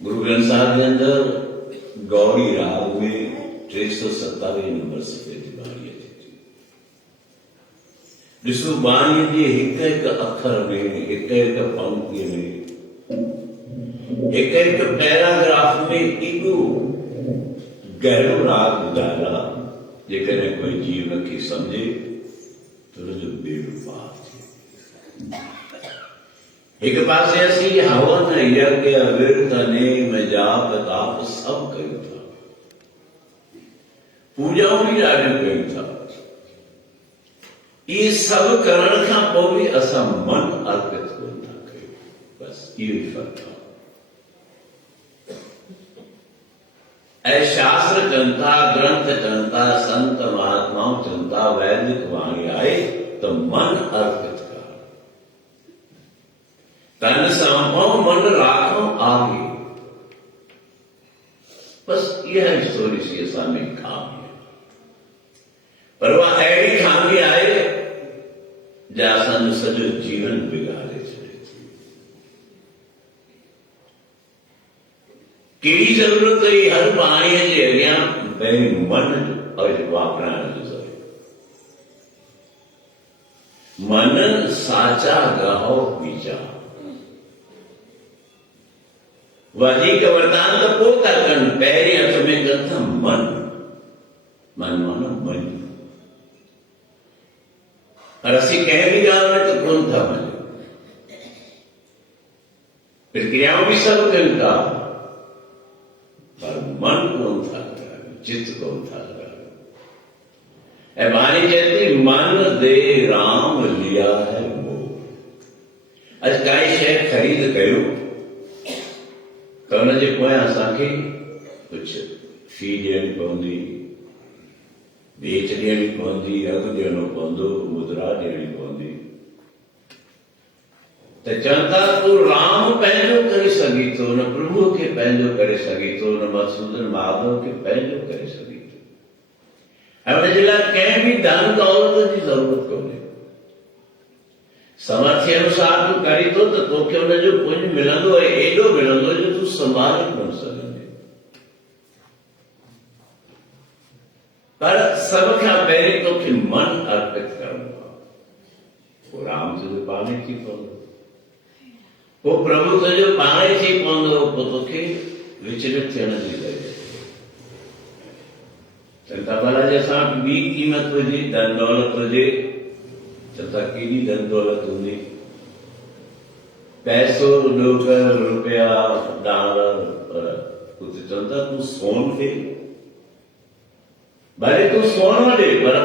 गुरु ग्रंथ साहिब के अंदर गौरी राग में 327 नंबर सफेद बाणी थी जिसको बाणी के एक अखर में एक पंक्ति में एक पैराग्राफ में एक गहरो राग गुजारा जेकर कोई जीव की समझे तो जो बेवफा एक पास ऐसी हवन यज्ञ अविरत ने जाप ताप सब कही था पूजाओं भी ॾाढियूं कयूं था ये सब करण खां पोइ बि असां मन अर्पित कोन था कयूं बस इहो ई फर्क़ु आहे। ऐं शास्त्र चवनि था ग्रंथ चवनि था संत महात्माऊं चवनि था वैदिक वाणी आहे त मन अर्पित तन सामो मन राखो आगे बस यह स्टोरी सी असांजी खामी पर वह अहिड़ी खामी आहे जा असांजो सॼो जीवन बिगाड़े छॾे थी। कहिड़ी ज़रूरत हुई हर पाणीअ जे अॻियां पहिरीं मन जो वापराइण जो ज़रूरत मन साचा गहो वीचार वधीक वरदान तो पोइ था कनि पहिरीं हथ में कनि था मन मन मानो मन पर असीं कंहिं बि ॻाल्हि में त कोन था वञूं प्रक्रियाऊं भी सब कयूं था पर मन कोन था लॻायूं चित्त कोन था लॻायूं। ऐं वाणी चए थी मन दे राम लिया है मोह। अॼु काई शइ ख़रीद कयो त हुनजे पोयां असांखे कुझु फी ॾियणी पवंदी, बेच ॾियणी पवंदी, अघु ॾियणो पवंदो, मुद्रा ॾियणी पवंदी। त चवनि था तूं राम पंहिंजो करे सघी थो, हुन प्रभुअ खे पंहिंजो करे सघी थो, हुन मधुसूदन माधव खे पंहिंजो करे सघी थो। ऐं हुनजे लाइ कंहिं बि धन दौलत जी ज़रूरत कोन्हे। समर्थ्य अनुसार तूं करी थो त तोखे हुनजो पुञ मिलंदो, ऐं एॾो मिलंदो जो तूं संभाले कोन सघंदे। पर सभ खां पहिरीं तोखे मन अर्पित करणो आहे, पोइ राम तुंहिंजो पाण ई थी पवंदो, पोइ प्रभु तुंहिंजो पाण ई थी पवंदो, पोइ तोखे विचलित थियण जी ज़रूरत। चवनि भला जे असां वटि ॿी क़ीमत हुजे, धन दौलत हुजे, चवनि केॾी धन दौलत हूंदी, पैसो, ॾोकर, रुपया, डॉलर, उते चवनि था तूं सोन ॾे, भले तूं सोन ॾे, पर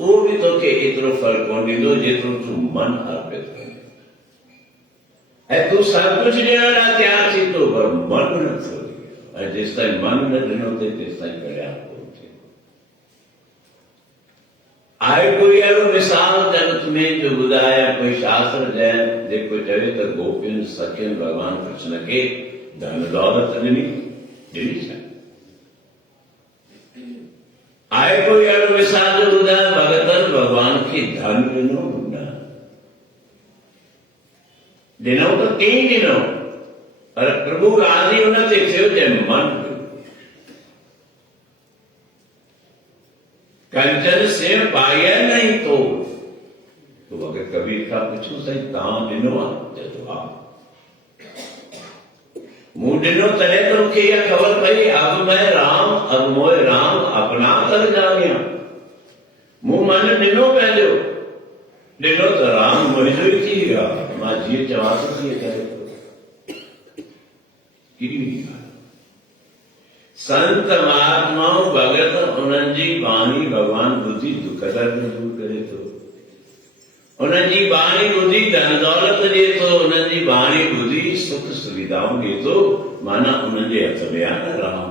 उहो बि तोखे एतिरो फर्क़ु कोन ॾींदो जेतिरो तूं मन अर्पित करे। ऐं तूं सभु कुझु ॾियण लाइ तयारु थी थो, पर मन नथो ॾे। ऐं जेसि ताईं मन न ॾिनो अथई तेसि ताईं कल्याण कोन थिए। आहे कोई अहिड़ो मिसाल जगत में जो ॿुधाए कोई शास्त्र जेको चवे त गोपियुनि सखियुनि भॻवान कृष्ण खे धन दौलत ॾिनी छा? आहे कोई अहिड़ो मिसाल जो ॿुधाए भगतनि भॻवान खे धन ॾिनो? न ॾिनो त कीअं ॾिनो, पर प्रभु राज़ी हुन ते थियो जंहिं मन कंचन से पाया नहीं तो अगर कबीर खां पुछो साईं तव्हां ॾिनो आहे? चवंदो हा, मूं ॾिनो तॾहिं त मूंखे इहा ख़बर पई अब मैं राम अब मोए राम अपना कर जाॻियां। मूं मन ॾिनो पंहिंजो, ॾिनो त राम मुंहिंजो ई थी वियो आहे, मां जीअं चवां थो तीअं करे थो। केॾी संत महात्माऊं भगत उन्हनि जी बाणी भगवान ॿुधी दुख दर्द दूर करे थो, उन्हनि जी बाणी ॿुधी धन दौलत ॾिए थो, उन्हनि जी बाणी ॿुधी सुख सुविधाऊं ॾिए थो, माना उन्हनि जे हथ में आहे न राम।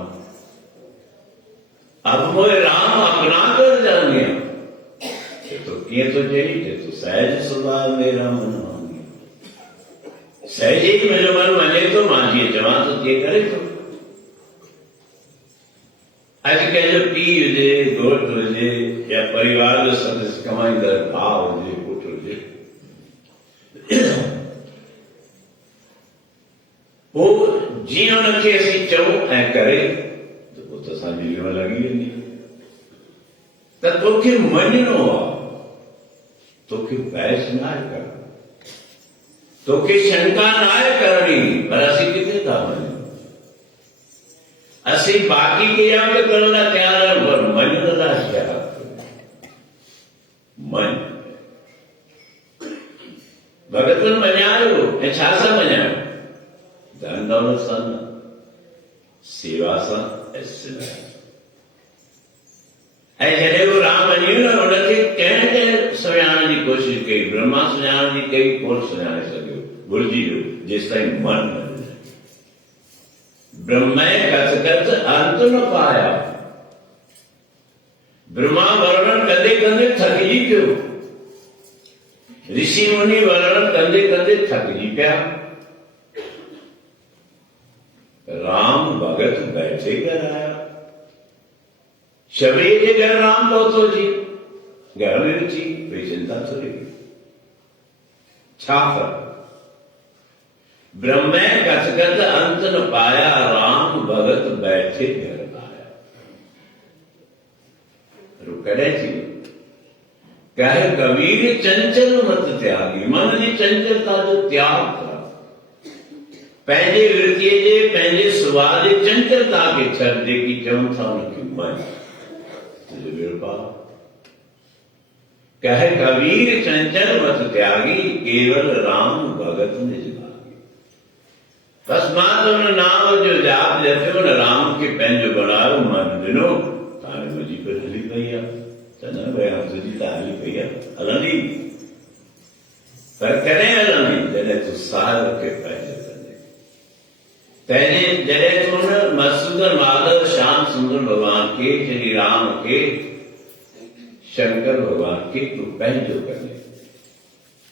अब मोए राम अपना कर जानिया, तो कीअं थो चई तो सहज स्वभाव मेरा मन मांगी, सहज ई मुंहिंजो मन मञे थो, मां जीअं चवां थो तीअं करे थो। अॼु कंहिंजो पीउ हुजे, घोट हुजे, या परिवार जो सदस्य कमाईंदड़ भाउ हुजे, पुट हुजे, पोइ जीअं हुनखे असीं चऊं ऐं करे त पोइ त असांजी लिव लॻी वेंदी। त तोखे मञिणो आहे, तोखे बहस न आहे करणी, तोखे शंका न आहे करणी, पर असीं किथे था वञूं? असीं बाक़ी क्रियाओं के करण लाइ तयार आहियूं, पर मञण लाइ तयार मन भगतनि मञायो। ऐं छा सां मञायो? धन दौलत सां न, सेवा सां ऐं सिला। ऐं जॾहिं उहो राम मञी वियो न, हुनखे कंहिं सुञाणण जी कोशिशि कई, ब्रह्मा सुञाणण जी कई, कोन सुञाणे सघियो, भुलिजी वियो जेसि ताईं मन न। ब्रह्म कथ कथ अंत न पाया, ब्रह्मा वर्णन कंदे कंदे थकिजी पियो, ऋषि मुनि वर्णन कंदे कंदे थकिजी पिया। राम भगत बैठे घर आया, शबरी जे घर राम पहुतो जी, घर में रुची कोई चिंता थोड़ी, छा फर्क? ब्रह्म कथ कथ अंत न पाया, राम भगत बैठे घर आया। कॾहिं थी कहे कबीर चंचल मत त्यागी, मन जी चंचलता जो त्याग कर, पंहिंजे वृत्तीअ जे पंहिंजे सुभाउ जे चंचलता खे छॾ, जेकी चवनि था उनखे मन तुंहिंजो विरपा। कहे कबीर चंचल मत त्यागी, केवल राम भगत निज भागी। बस मां त हुन नाम जो जाप जपियो, न राम खे पंहिंजो बणायो, मन ॾिनो, हाणे मुंहिंजी पियो हली पई आहे, त न भई तुंहिंजी त हली पई आहे, हलंदी, पर कॾहिं हलंदी? जॾहिं तूं साहिब खे पंहिंजो कंदे। तेने जड़े तुम मधुसूदन माधव श्याम सुंदर भगवान के श्री राम के शंकर भगवान के तू पंहिंजो करे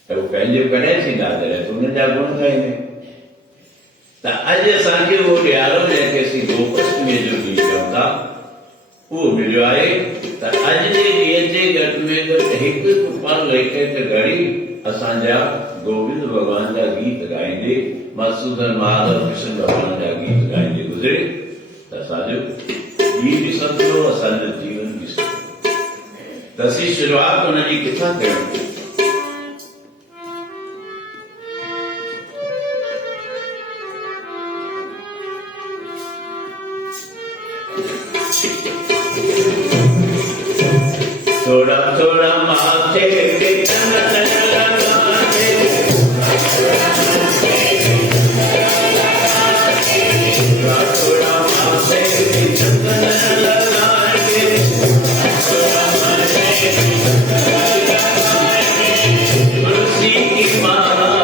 तो पंहिंजो करे सीधा जड़े तुमने जा गुण गाइने तो अज असांखे वो ॾियारो जंहिंखे असीं गोपाष्टमीअ जो ॾींहुं चऊं था उहो मिलियो आहे त अॼु जे ॾींहं ते घटि में घटि हिकु पल हिकु घड़ी असांजा गोविंद भगवान जा गीत गाईंदे मधुसूदन माधव कृष्ण भगवान जा गीत गाईंदे गुज़रे त असांजो ॾींहुं बि सदियो असांजो जीवन बि सदियो त असीं शुरूआत हुनजी किथां कयूं थोड़ा थोड़ा माथे पे चंदन लगाते थोड़ा थोड़ा माथे पे चंदन लगाते तुलसी की माला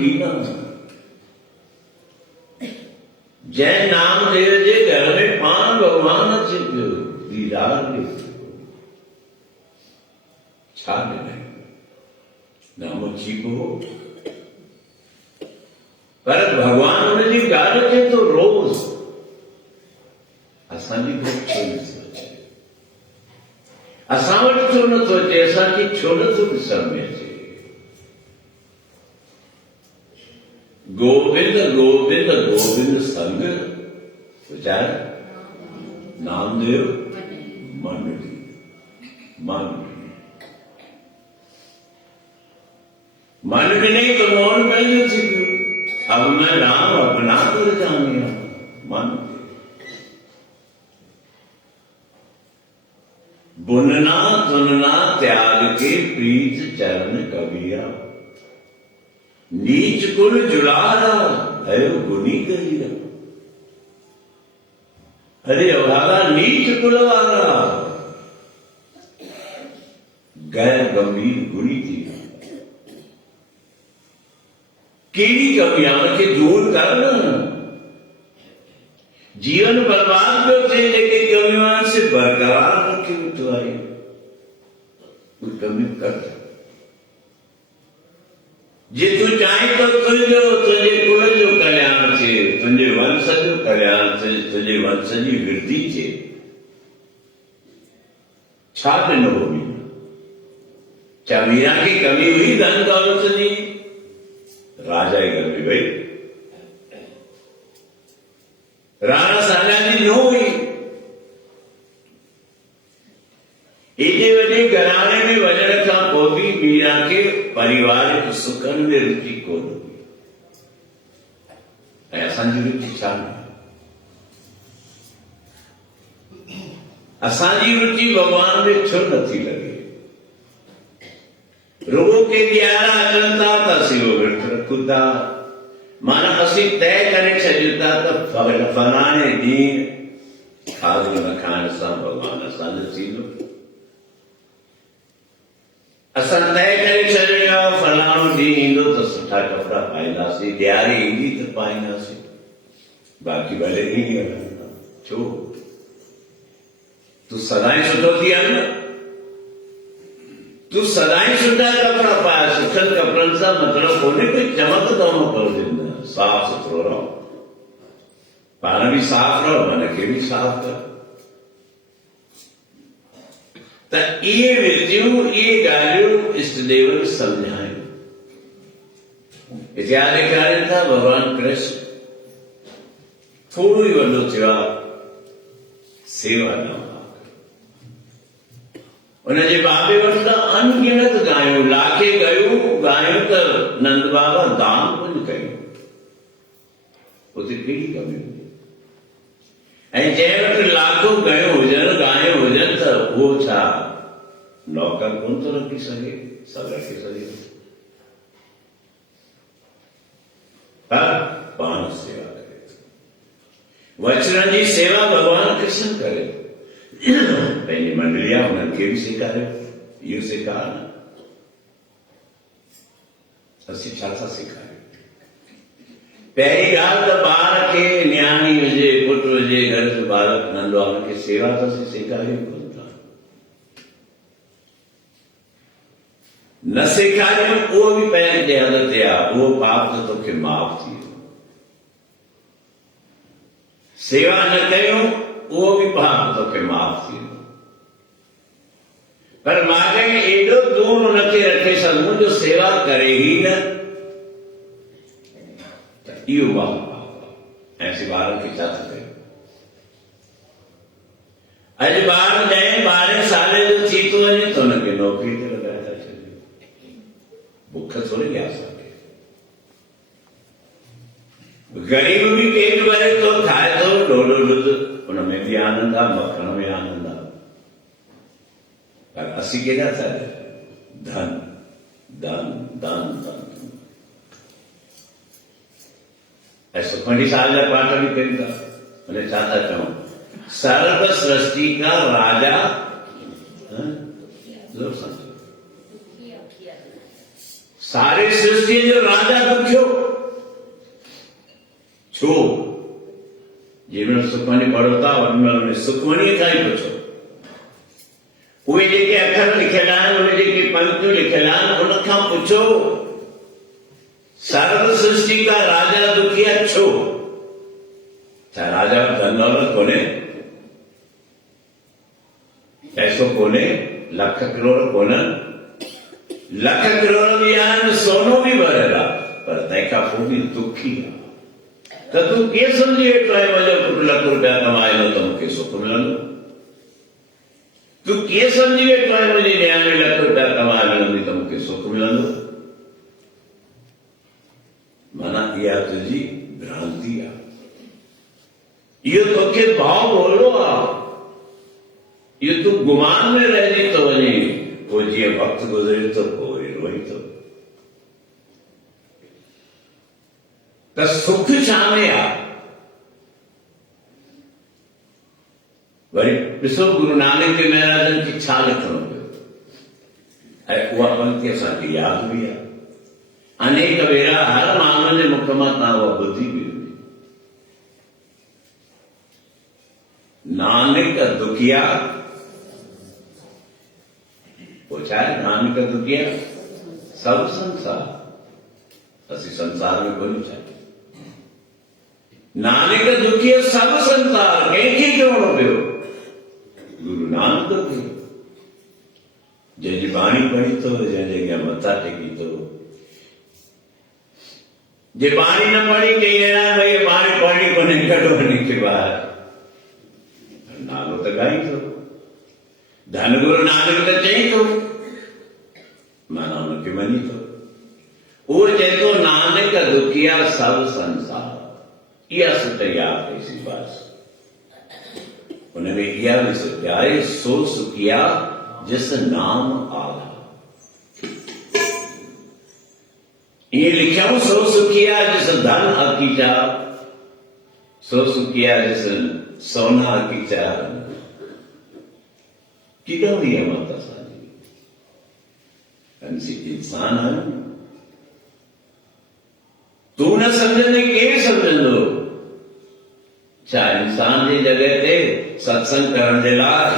लीला। जय नाम देव जे घर में पान भगवान अचे पियो दीदार ॾे छा ॾिनई नाम छिको पर भगवान हुनजी ॻाल्हि खे तो रोज़ असांजी छो नथो अचे असां वटि छो नथो अचे असांखे छो नथो ॾिसण में अचे। गोविंद गोविंद गोविंद संग वीचार नामदेव मन मन में नहीं तो मौन पहले थी पियो अब मैं राम अपना कर जाऊंगा मन बुनना तुनना त्याग के प्रीत चरण कबिया नीच कुल जुलारा है गुनी कहिया। अरे अभागा नीच कुल वाला गैर गंभीर गुनी थी केड़ी कमियां के दूर करना जीवन बर्बाद क्यों थे लेकिन कमियां से बरकरार रखे तो आई कोई कमी कर जे तू चाहे तो तुझे कुल जो कल्याण थे तुझे वंश जो कल्याण थे तुझे वंश जी वृद्धि थे छा ॾिनो हो क्या मीरा की कमी हुई धन दौलत जी राजा घर में भाई राणा साजा जी न हुई एॾे वॾे घराणे में वञण खां पोइ बि मीरा खे पारिवारिक सुखनि में रुचि कोन हुई ऐं असांजी रुचि छा असांजी रुचि भगवान में छो नथी लॻे रुगो के ॾियारा अचनि था त असीं उहो विर्त रखूं था माना असीं तय करे छॾियूं था त फलाणे ॾींहुं खाधो न खाइण सां भगवान असांजो थींदो असां तय करे छॾियो आहे फलाणो ॾींहुं ईंदो त सुठा कपिड़ा पाईंदासीं ॾियारी ईंदी त पाईंदासीं बाक़ी भले ईअं हलंदा छो तूं सदाईं सुठो थी हल न तू सदाई सुठा कपड़ा पाया सुठन कपड़न सां मतलब कोन्हे कोई चमक दमक कर ॾींदा साफ़ सुथरो रहो पाण बि साफ़ रहो मन खे बि साफ़ कर त इहे विधियूं इहे ॻाल्हियूं इष्टदेव सम्झायूं हिते ॾेखारनि था भगवान कृष्ण थोरो ई वॾो थियो आहे सेवा न उनजे बाबे वटि त अनगिनत गायूं लाखे गयूं गायूं त नंद बाबा दान कोन कयूं उते कहिड़ी कमी हुई ऐं जंहिं वटि लाखों गयूं हुजनि गायूं हुजनि त उहो छा नौकर कोन थो रखी सघे सभु रखी सघे पर पाण सेवा करे वचन जी सेवा भगवान कृष्ण करे पंहिंजी मंडली आहे उन्हनि खे बि सेखारियो इहो सेखार असीं छा था सेखारियूं पहिरीं ॻाल्हि त ॿार खे न्याणी हुजे पुटु हुजे घर जो बालक नंढो आहे हुनखे सेवा त असीं सेखारियूं कोन था न सेखारियूं उहो बि पंहिंजे हल ते आहे उहो पाप त तोखे माफ़ थी वियो सेवा न कयूं उहो बि पाप तोखे माफ़ थी वेंदो पर मां कहीं एॾो दूर हुनखे रखे सघूं जो सेवा करे ई न त इहो पाप ऐं ॿारनि खे छा थो कयो अॼु ॿार 10-12 साल जो थी थो वञे त हुनखे नौकिरी ते लॻाए था छॾियूं बुख थोरी आहे असांखे गरीब भी पेट भरे तो खाए तो ढोढो ॾुध उनमें भी आनंद आहे मखण में आनंद आहे पर असीं केॾा था धन धन धन धन ऐं सुखमनी साहिब जा पाठ भी कनि था उन्हें छा था चऊं सर्व सृष्टि का राजा सारे सृष्टि जो राजा दुखियो छो जंहिंमहिल सुखमनी पढ़ो था उन सुखमनीअ खां ई पुछो। उहे जेके अखर लिखियल आहिनि, उहे जेके पंक्तियूं लिखियल आहिनि, उन खां पुछो सर्व सृष्टि का राजा दुखिया छो? छा राजा धन दौलत कोन्हे, पैसो कोन्हे, लख करोड़ कोन्हनि, लख करोड़ बि आहिनि, सोनो बि भरियल आहे, पर तंहिंखां पोइ बि दुखी आहे। त तूं कीअं सम्झी वेठो आहे मुंहिंजो पुटु लख रुपया कमाईंदो त मूंखे सुख मिलंदो? तूं कीअं सम्झी वेठो आहे मुंहिंजी नियाणी लख रुपया कमाए मिलंदी त मूंखे सुख मिलंदो? माना इहा तुंहिंजी भ्रांति आहे, इहो तोखे भाव भोलो आहे, इहो तूं गुमान में रहिजी थो वञे। पोइ जीअं वक़्तु गुज़रे थो पोइ रोई थो। त सुख छा में आहे? वरी ॾिसो गुरु नानक देव महाराजनि खे छा लिखणो पियो, ऐं उहा पंक्ति असांखे यादि बि आहे। अनेक भेरा हर माण्हुनि जे मुख मां तव्हां उहा ॿुधी बि हुई। नानक दुखिया, पोइ छा आहे नानक दुखिया? सब संसार। असीं संसार में कोन्ह छा नानक दुखिया सब संसार। कंहिंखे चवणो पियो? गुरु नानक खे। जंहिंजी बाणी पढ़ी थो, जंहिंजे अॻियां मथा टेकी थो। जे बाणी न पढ़ी कई अहिड़ा भई बाणी पढ़ी कोन्हे, कढो हिनखे ॿाहिरि, नालो त ॻाई थो। धन गुरु नानक त चई थो, माना हुनखे मञी थो। उहो चए थो नानक दुखिया सब संसार। इहा सुठ यादि कईसीं बस। उनमें इहा बि सुठ आहे, सो सुखिया जिस नाम आला। ये लिखियो सो सुखिया जिस धन अकीचा, सो सुखिया जिस सोना अकीचा। किथां बि मत असांजी इंसान आहियूं। तूं न सम्झंदे केरु सम्झंदो? छा इंसान जी जॻह ते सत्संग करण जे लाइ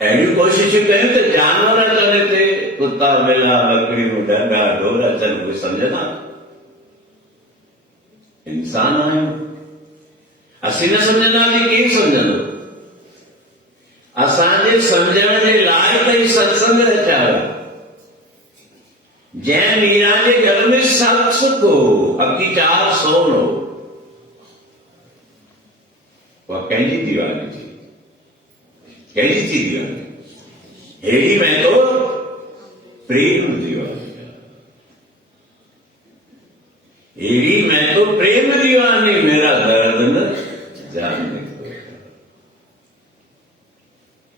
अहिड़ियूं कोशिशूं कयूं त जानवर अचनि हिते, कुता ॿिला बकरियूं डंगा ढोर अचनि, उहे सम्झंदा? इंसान आहियूं, असीं न सम्झंदासीं केरु सम्झंदो? असांजे सम्झण जे लाइ त ही सत्संग रचायो। जंहिं मीरा जे घर में सत सुख हो, अकी चार सोन हो, वह कंहिंजी दीवानी थी? कंहिंजी थी दीवानी? हेड़ी मैं तो प्रेम दीवानी, हेड़ी मैं तो प्रेम दीवानी, मेरा दर्द न जानने को।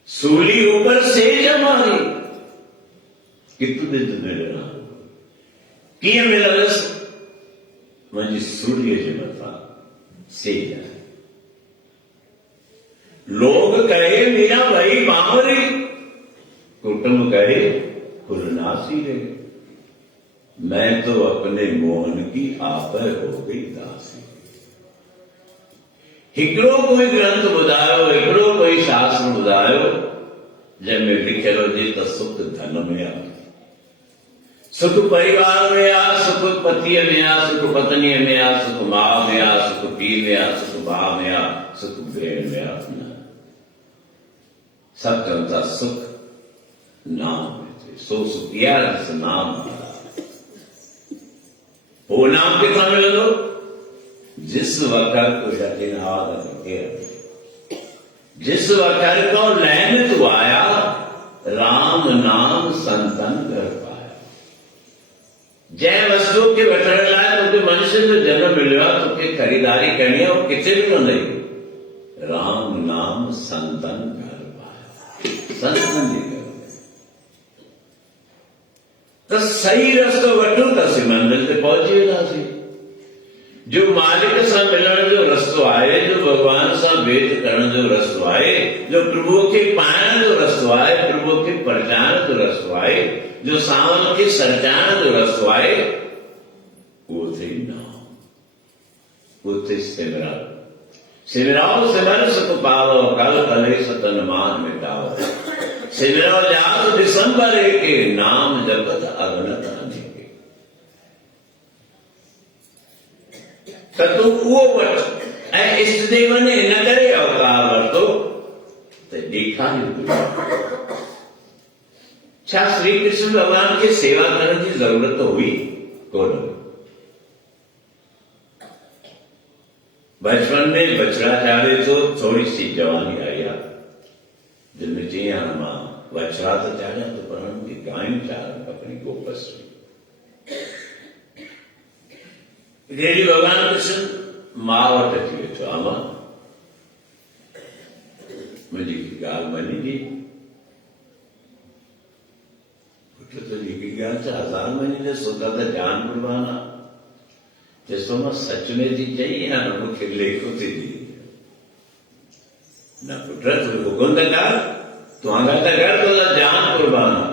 सूली ऊपर सेज हमारी, कितने मिलना कीअं मिलंदसि? मुंहिंजी सूलीअ जे मथां सेज आहे। लोग कहे मीरा भाई बावरी, कुटुंब कहे खुलनासी रे। मैं तो अपने मोहन की आप हो गई दासी। हिकिड़ो कोई ग्रंथ ॿुधायो, हिकिड़ो कोई शास्त्र ॿुधायो जंहिंमें लिखियल हुजे त सुख धन में आहे, सुख परिवार में आहे, सुख पतीअ में आहे, सुख पत्नीअ में आहे, सुख माउ में आहे, सुख पीउ में आहे, सुख भाउ में आहे, सुख भेण में आहे। सब चवनि था सुख नाम में, सो सुखिया जिस नाम आला। वो नाम किथां मिलंदो? जिस वक़्त यकीन जिस वक़्त को लैन तू आया, राम नाम संतन कर पाया। जंहिं वस्तु खे वठण लाइ तोखे मनुष्य जो जन्म मिलियो आहे, तोखे ख़रीदारी करणी आहे, उहो किथे मिलंदई? राम नाम संतन कर पाया। संतन जी कर त सही रस्तो वठूं त असीं मंज़िल ते पहुची वेंदासीं। जो मालिक सां मिलण जो रस्तो आहे, जो भगवान सां भेट करण जो रस्तो आहे, जो प्रभुअ खे पाइण जो रस्तो आहे, प्रभुअ खे परचाइण जो रस्तो आहे, जो सावन खे सरचाइण जो रस्तो आहे, उहो थी नाम, उते सिमरा सिमराओ सिमर सुख पावो कल कलेश तन मान मिटाओ सिमरो जात दिसंबर के नाम जपत अगणत अनेके तू उहो वठ ऐं इष्ट देव ने हिन करे अवतार वरितो त ॾेखारियो छा श्री कृष्ण भगवान खे सेवा करण जी ज़रूरत हुई कोन बचपन में बछड़ा चारे तो थोड़ी सी जवानी आई आहे दिल में चई हाणे मां बछड़ा तो चाढ़िया तो पर हुननि खे गांयूं चाढ़नि खपनि गोपस रेडी भगवान कृष्ण मां वटि अची वेठो आहे मां मुंहिंजी ॻाल्हि मञींदी पुट तुंहिंजी हिकु ॻाल्हि त हज़ार मञींदे सोचा त जान कुर्बान आहे जैसो मां सच में थी चई या न मूंखे लेखो थी दी न पुट तूं हुकुम त कर तुंहिंजा त कर तुंहिंजा जान कुर्बान आहे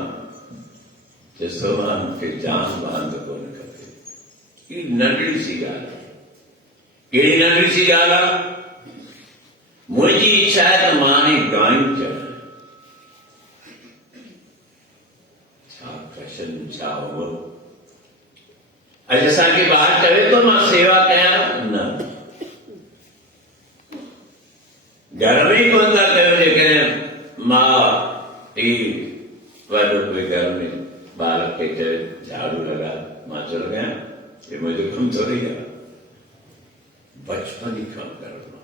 जैसो मां मूंखे जान बांध कोन खपे ही नंढड़ी सी ॻाल्हि आहे कहिड़ी नंढड़ी सी ॻाल्हि आहे मुंहिंजी इच्छा आहे त मां हाणे गांयूं चढ़ां छा कशन छा हो अॼु असांखे ॿार चवे थो मां सेवा कयां न घर में ई कोन था कयो जेकॾहिं मां ई वॾो कोई घर में ॿार खे चए झाड़ू लॻा मां चयो कयां हे मुंहिंजो कमु थोरी आहे बचपन ई कमु करणो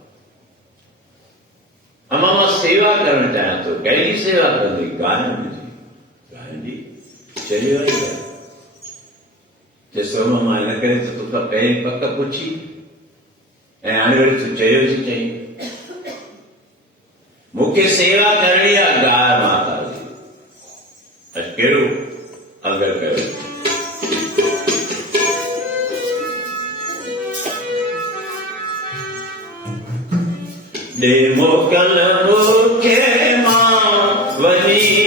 अमां मां सेवा करणु चाहियां थो कंहिंजी सेवा कंदी गायन जी चली वई जैसो मां हिन करे त तोखां पहिरीं पक पुछी ऐं हाणे वरी तूं चयो थी चई मूंखे सेवा करणी आहे गाय माता जी अॼु कहिड़ो अगरि कयो ॾे मोकल मूंखे मां वञी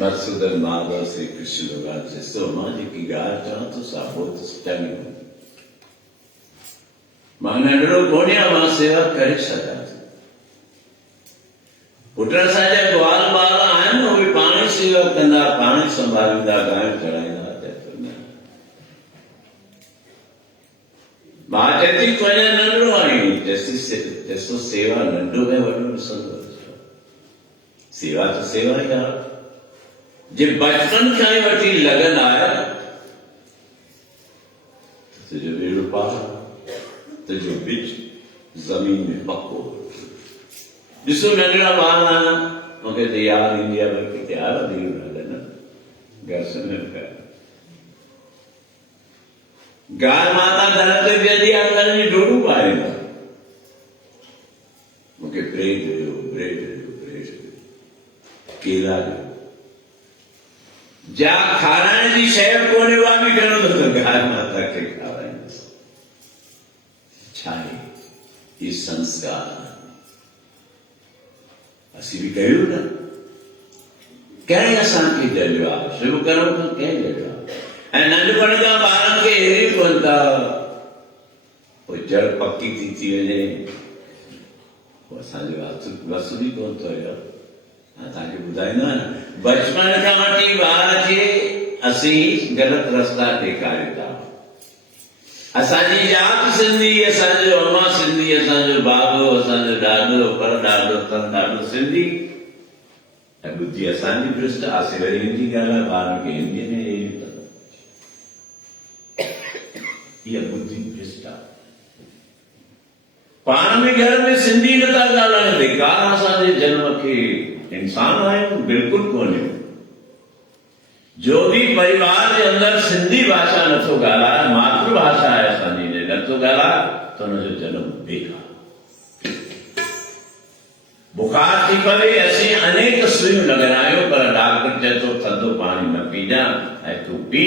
मधुसूदन माधव श्री कृष्ण भगवान से सोमा जी की गाय चढ़ो तो साबोत स्टैंड मां नंढड़ो कोन्या मां सेवा करे छॾा पुट असांजा ग्वाल ॿार आहिनि उहे पाण ई सेवा कंदा पाण ई संभालींदा गांइ चढ़ाईंदा मां चए थी तूं अञा नंढड़ो आहीं तेसो सेवा नंढो में वॾो ॾिसंदो सेवा तो सेवा ही आहे जे बचपन खां ई वठी लगन आहे तुंहिंजो ॿेड़ो पार तुंहिंजो बिच ज़मीन में पको ॾिसो नंढड़ा ॿार आहिनि मूंखे त यादि ईंदी आहे भई किथे आयो धीउ न घर सुम्हियल पिया गाय माता दर ते बीहंदी आहे उन्हनि जी डोड़ू पाईंदा मूंखे ब्रेड ॾियो केला ॾियो जा खाराइण जी शइ कोन्हे उहा बि खणंदो त गाय माता खे खाराईंदुसि छा आहे इहे संस्कार असीं बि कयूं न कंहिं असांखे ॾियो आहे शुरू करण खां कंहिं ॾियो आहे ऐं नंढपण खां ॿारनि खे अहिड़ी कोन था पोइ जड़ पकी थी वञे पोइ असांजो वस बि कोन थो तव्हांखे ॿुधाईंदो आहियां बचपन खां वठी ॿार खे असीं ग़लति रस्ता ॾेखारियूं था असांजी जात सिंधी असांजो अम्मा सिंधी असांजो बाबो असांजो ॾाॾो परॾाॾो तनॾाॾो सिंधी ऐं ॿुधी असांजी भ्रष्ट आसे वरी हिंदी ॻाल्हाए ॿारनि खे हिंदीअ में इहा बुद्धि भ्रष्ट आहे पाण में घर में सिंधी नथा ॻाल्हाइनि बेकार असांजे जन्म खे इंसान आहियूं बिल्कुलु कोन्हे जो भी परिवार के अंदर सिंधी भाषा नथो ॻाल्हाए मातृभाषा आहे असांजी जे नथो ॻाल्हाए त हुनजो जनम बेकार बुखार थी पवे असीं अनेक सुइयूं लॻारायूं पर डॉक्टर चए थो थधो पाणी न पीजा ऐं तूं पी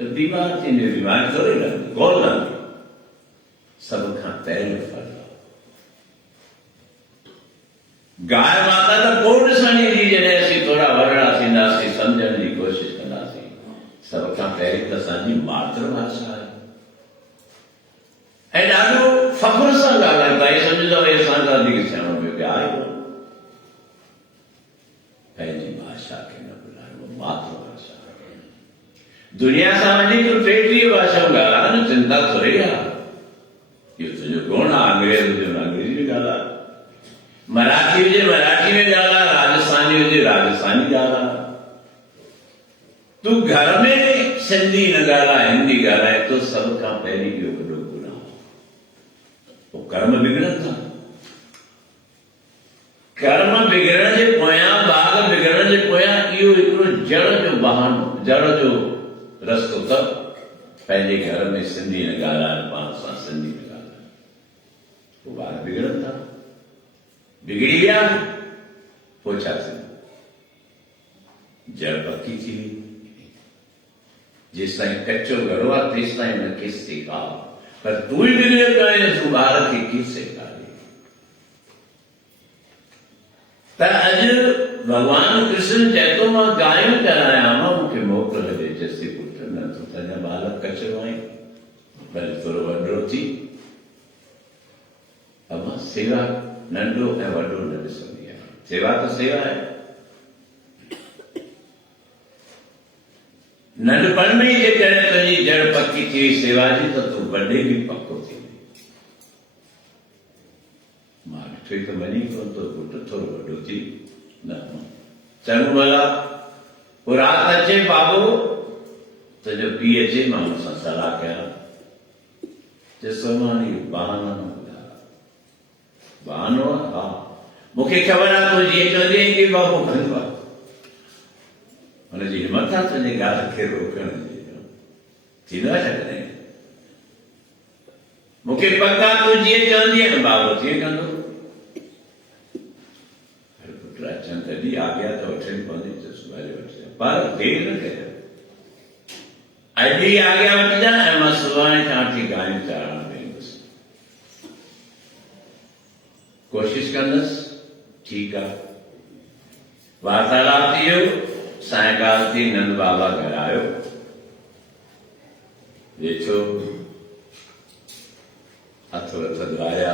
त बीमार थींदे बीमारी थोरी लॻंदी कोन लॻंदी सभ खां पहिरियों फर्ज़ु गाय माता तो पोइ ॾिसणी हुई जॾहिं असीं थोरा वॾड़ा थींदासीं सम्झण जी कोशिशि कंदासीं सभ खां पहिरीं त असांजी मातृभाषा आहे ऐं ॾाढो फ़ख्र सां ॻाल्हायूं था सम्झंदो भई असां खां वधीक सियाणो ॿियो आहे कोन पंहिंजी भाषा खे न भुलायो मातृभाषा दुनिया सां वञी तूं 33 भाषाऊं ॻाल्हाए न चिंता थोरी आहे इहो तुंहिंजो गुण आहे अंग्रेज़ हुजे अंग्रेज़ी में ॻाल्हाए मराठी हुजे मराठी में ॻाल्हाए राजस्थानी हुजे राजस्थानी ॻाल्हाए तूं घर में सिंधी न ॻाल्हाए हिंदी ॻाल्हाए तो सभ खां पहिरीं इहो वॾो गुनाह पोइ कर्म बिगड़नि था कर्म बिगड़ण जे पोयां बाग बिगड़ण जे पोयां इहो हिकिड़ो जड़ जो बहानो जड़ जो रस्तो त पंहिंजे घर में सिंधी न ॻाल्हाइनि पाण सां सिंधी न ॻाल्हाइनि पोइ ॿार बिगड़नि था बिगड़ी गया पोइ छा थियो जड़ पकी थी वई जेसि ताईं कचो घड़ो आहे तेसि ताईं हुनखे सेका पर तूं ई बिगड़ियल आहीं तूं ॿार खे कीअं सेखारे त अॼु भॻवान कृष्ण चए थो मां गायूं करायां मां मूंखे मोकिल ॾे जैसे पुट न तूं त अञा बालक कचो आहीं भले थोरो वॾो थी अमां सेवा नंढो ऐं वॾो न ॾिसंदी आहे सेवा त सेवा आहे नंढपण में ई जेकॾहिं तुंहिंजी जड़ पकी थी वई सेवा जी त तूं वॾे बि पको थी थी तो मनी को तो पुट थोड़ो वॾो थी न चङो भला वो रात अचे बाबू तो जो पी अचे मां हुन सां सलाह कयां चयोमांसि बहानो न ॿुधायो बहानो हा मूंखे ख़बर आहे तूं जीअं चवंदी आहीं कि बाबू कंदो आहे हुनजी हिमत आहे तुंहिंजी ॻाल्हि खे रोकण जी थींदो आहे छा कॾहिं मूंखे पक आहे तूं जीअं चवंदी आहीं बाबू तीअं कंदो पुट अचनि तॾहिं आज्ञा त वठणी पवंदी त सुभाणे वठिजे पर देरि न कजे अॼु ई आज्ञा वठिजां ऐं मां सुभाणे खां वठी गांयूं चारण वेंदुसि कोशिशि कंदुसि ठीकु आहे वार्तालाप थी वियो सायकाल थी नंद बाबा घर आयो वेठो हथ वथ धोया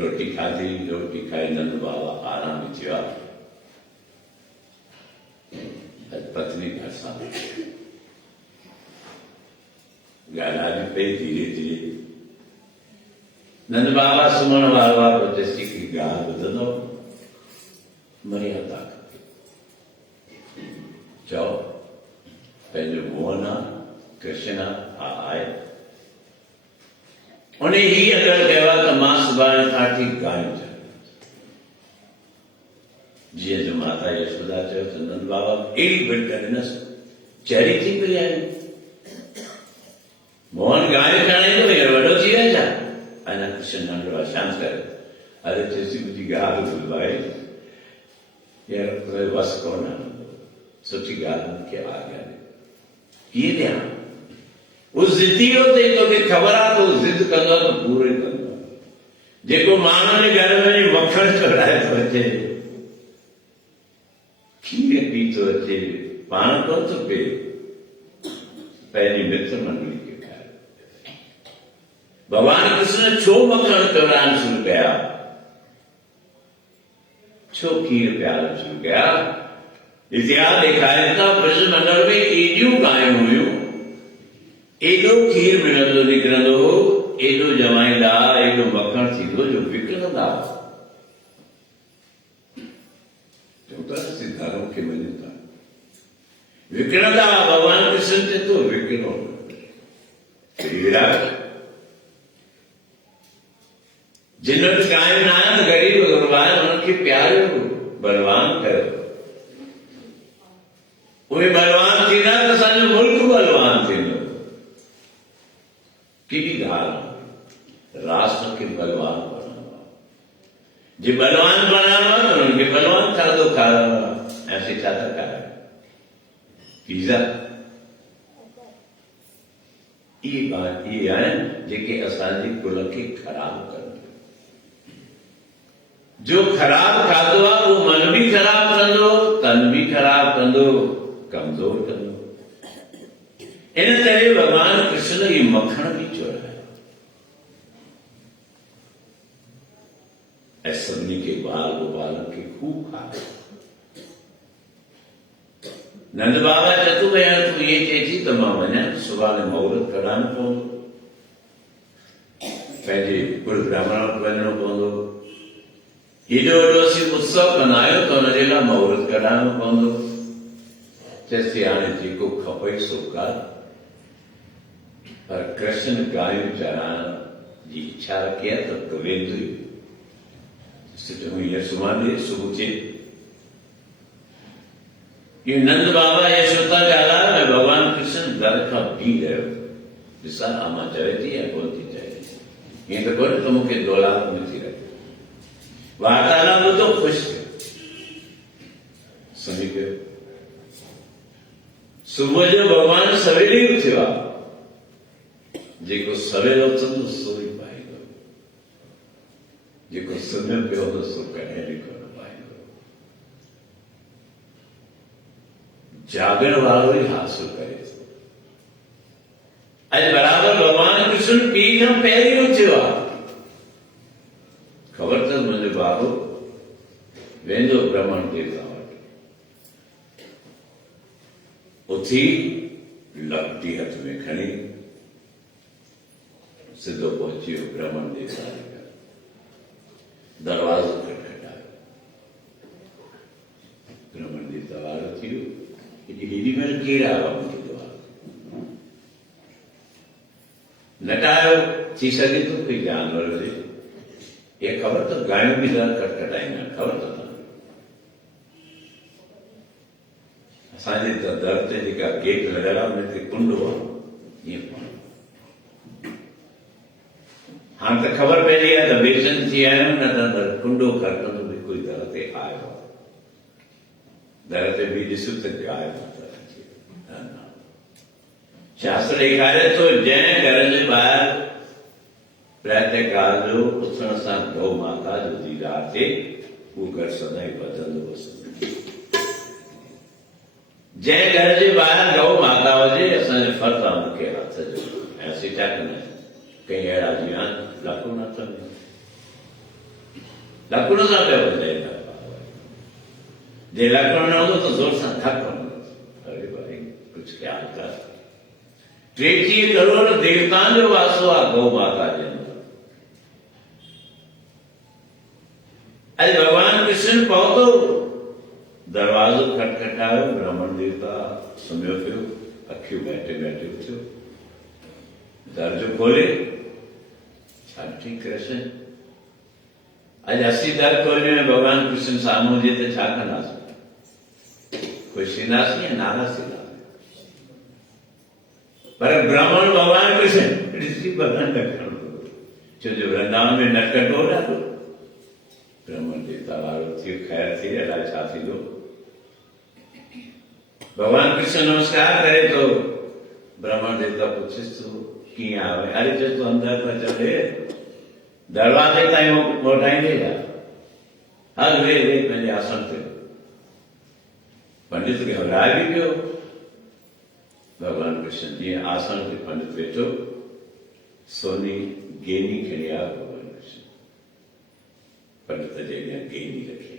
रोटी खाधी रोटी खाई नंद बाबा आराम थियो आहे पत्नी घर सां ॻाल्हाए पई धीरे धीरे नंद बाबा सुम्हण वारो आहे पोइ चएसि की ॻाल्हि ॿुधंदो मर्यादा खपे चओ पंहिंजो मोहन आहे कृष्ण आहे उन ही अगरि कयो आहे त मां सुभाणे खां वठी गांयूं जीअं जो माता यशोदा चयो त नंद बाबा अहिड़ी भिट ॾिनसि चरी थी पई आहे मोहन गांयूं खणाईंदो हींअर वॾो थी वियो छा अञा कृष्ण नंढो आहे शांति करे अरे चएसि मुंहिंजी ॻाल्हि ॿुधाए यार वस कोन आहे सुठी ॻाल्हि मूंखे आज्ञा ॾे कीअं ॾियां वो ज़िदी हो तोखे ख़बर आहे त उहो ज़िद कंदो आहे त पूरो ई कंदो आहे जेको माण्हू जे घर में मखण चढ़ाए थो अचे खीर पी थो अचे पाण कोन थो पीए पंहिंजी मित्र मंडली खे खाए भॻवान कृष्ण छो मखण चढ़ाइण शुरू कया छो खीर पियारण शुरू कया इतिहास ॾेखारे था ब्रज मंडल में एॾियूं गायूं हुयूं एॾो खीर मिलंदो निकिरंदो हो एॾो जमाईंदा एॾो मखण थींदो जो विकिणंदा सिद्धारों खे मञूं था विकिणंदा भॻवान कृष्ण चए थो विकिणो जिन वटि गांयूं न आहिनि ग़रीब गुरबान उन्हनि खे प्यारियो बलवान कयो उहे बलवान थींदा त असांजो मुल्क बलवान थींदो केॾी ॻाल्हि राष्ट्र खे बलवान बणाइणो आहे जे बलवान बणाइणो आहे त उन्हनि खे बलवान खाधो खाराइणो आहे ऐं असीं छा था खारायूं पिज़ा इहे आहिनि जेके असांजे कुल खे ख़राब कनि जो ख़राब खाधो आहे उहो मन बि ख़राब कंदो तन बि ख़राब कंदो कमज़ोर कंदो इन करे भॻवान कृष्ण ही मखण बि चोरायो ऐं सभिनी खे बाल गोपालनि खे खूब खाधो नंद बाबा चए थो भई तूं इएं चए थी त मां वञा सुभाणे मुहूर्त कढाइणो पवंदो पंहिंजे कुल ब्राह्मण वटि वञिणो पवंदो हेॾो वॾो असीं उत्सव कंदा आहियूं त हुनजे लाइ मुहूर्त कढाइणो पवंदो चएसि हाणे जेको खपे सो कर पर कृष्ण गायूं चराइण जी इच्छा रखी आहे त वेंदो हींअर सुम्हंदे सुबुह थिए ये नंद बाबा यशोदा ॻाल्हायो ऐं भॻवान कृष्ण दर खां बीह रहियो ॾिसां आमा चवे थी या कोन थी चए ईअं त कोन्हे त मूंखे दौलात में थी रहे वार्तालाप ॿुधो ख़ुशि थियो सम्झी पियो सुबुह जो भॻवान सवेल ई उथियो आहे जेको सवेल उथंदो सो ई पाईंदो जेको सुम्हियो पियो हूंदो सो कॾहिं बि कोन पाईंदो जागण वारो ई हासिल करे थो अॼु बराबरि भॻवान कृष्ण पीउ खां पहिरीं उथियो आहे ख़बर अथसि मुंहिंजो बाबू वेंदो ब्रह्मण देवता वटि उथी लपटी हथ में खणी सिधो पहुची वियो ब्रह्मण देवता जे घर दरवाज़ो खटखटायो। ब्राह्मण देवता वारो थियो कि हेॾी महिल केरु आयो मुंहिंजे द्वार नटायो। थी सघे थो कोई जानवर हुजे, ये ख़बर तो गायूं भी दर खटखटाईंदा आहिनि, ख़बर तो असांजे दर ते जेका गेट लॻल आहे उन ते कुंड हो ईअं पाणी। हाणे त ख़बर पइजी आहे त बेचैन थी आया आहियूं, न त कुंडो खड़कंदो बि कोई दर ते आयो आहे। दर ते बि ॾिसूं त गाय माता अचे। शास्त्र ॾेखारे थो जंहिं घर जे ॿाहिरि प्रातःकाल जो उथण सां गौ माता जो दीदार थिए उहो घर सदाईं वधंदो वसंदो। जंहिं घर जे ॿाहिरि गौ माता हुजे असांजो फर्ज़ु आहे उनखे हथ जो ऐं असीं छा कंदा आहियूं कई अहिड़ा जीअं आहिनि लाकुण हथ में लाकुण सां पिया ॿुधाईंदा जे लाकुण न हूंदो त ज़ोर सां धक हूंदो। अरे भाई कुझु ख़्याल कर। 30 करोड़ देवताउनि जो वासो आहे गौ माता जे अंदरि। अॼु भॻवान कृष्ण पहुतो, दरवाज़ो खटखटायो, ब्राह्मण देवता सुम्हियो पियो, अखियूं बैठे बैठे उथियो, दर जो खोले। छा ठीकु कृष्ण अॼु असीं दर खोले भॻवान कृष्ण साम्हूं हुजे त छा कंदासीं? ख़ुशि थींदासीं या नाराज़ थींदासीं? पर ब्राह्मण भॻवान कृष्ण ॾिसी बदन न खणंदो, छो जो वृंदावन में नटखट हो ॾाढो। ब्राह्मण देवता वारो थियो, ख़ैर थी, अलाए छा थींदो। भगवान कृष्ण नमस्कार करे तो ब्राह्मण देवता पूछिस तो कीअं आयो? अरे चए तो अंदर त चले दरवाजे ताईं मोटाईंदे जा। हल वे पंहिंजे आसन ते। पंडित खे घबराए बि पियो। भगवान कृष्ण जीअं आसन ते पंडित वेठो, सोनी गेनी खणी आयो भगवान कृष्ण। पंडित जे अॻियां गेनी रखी,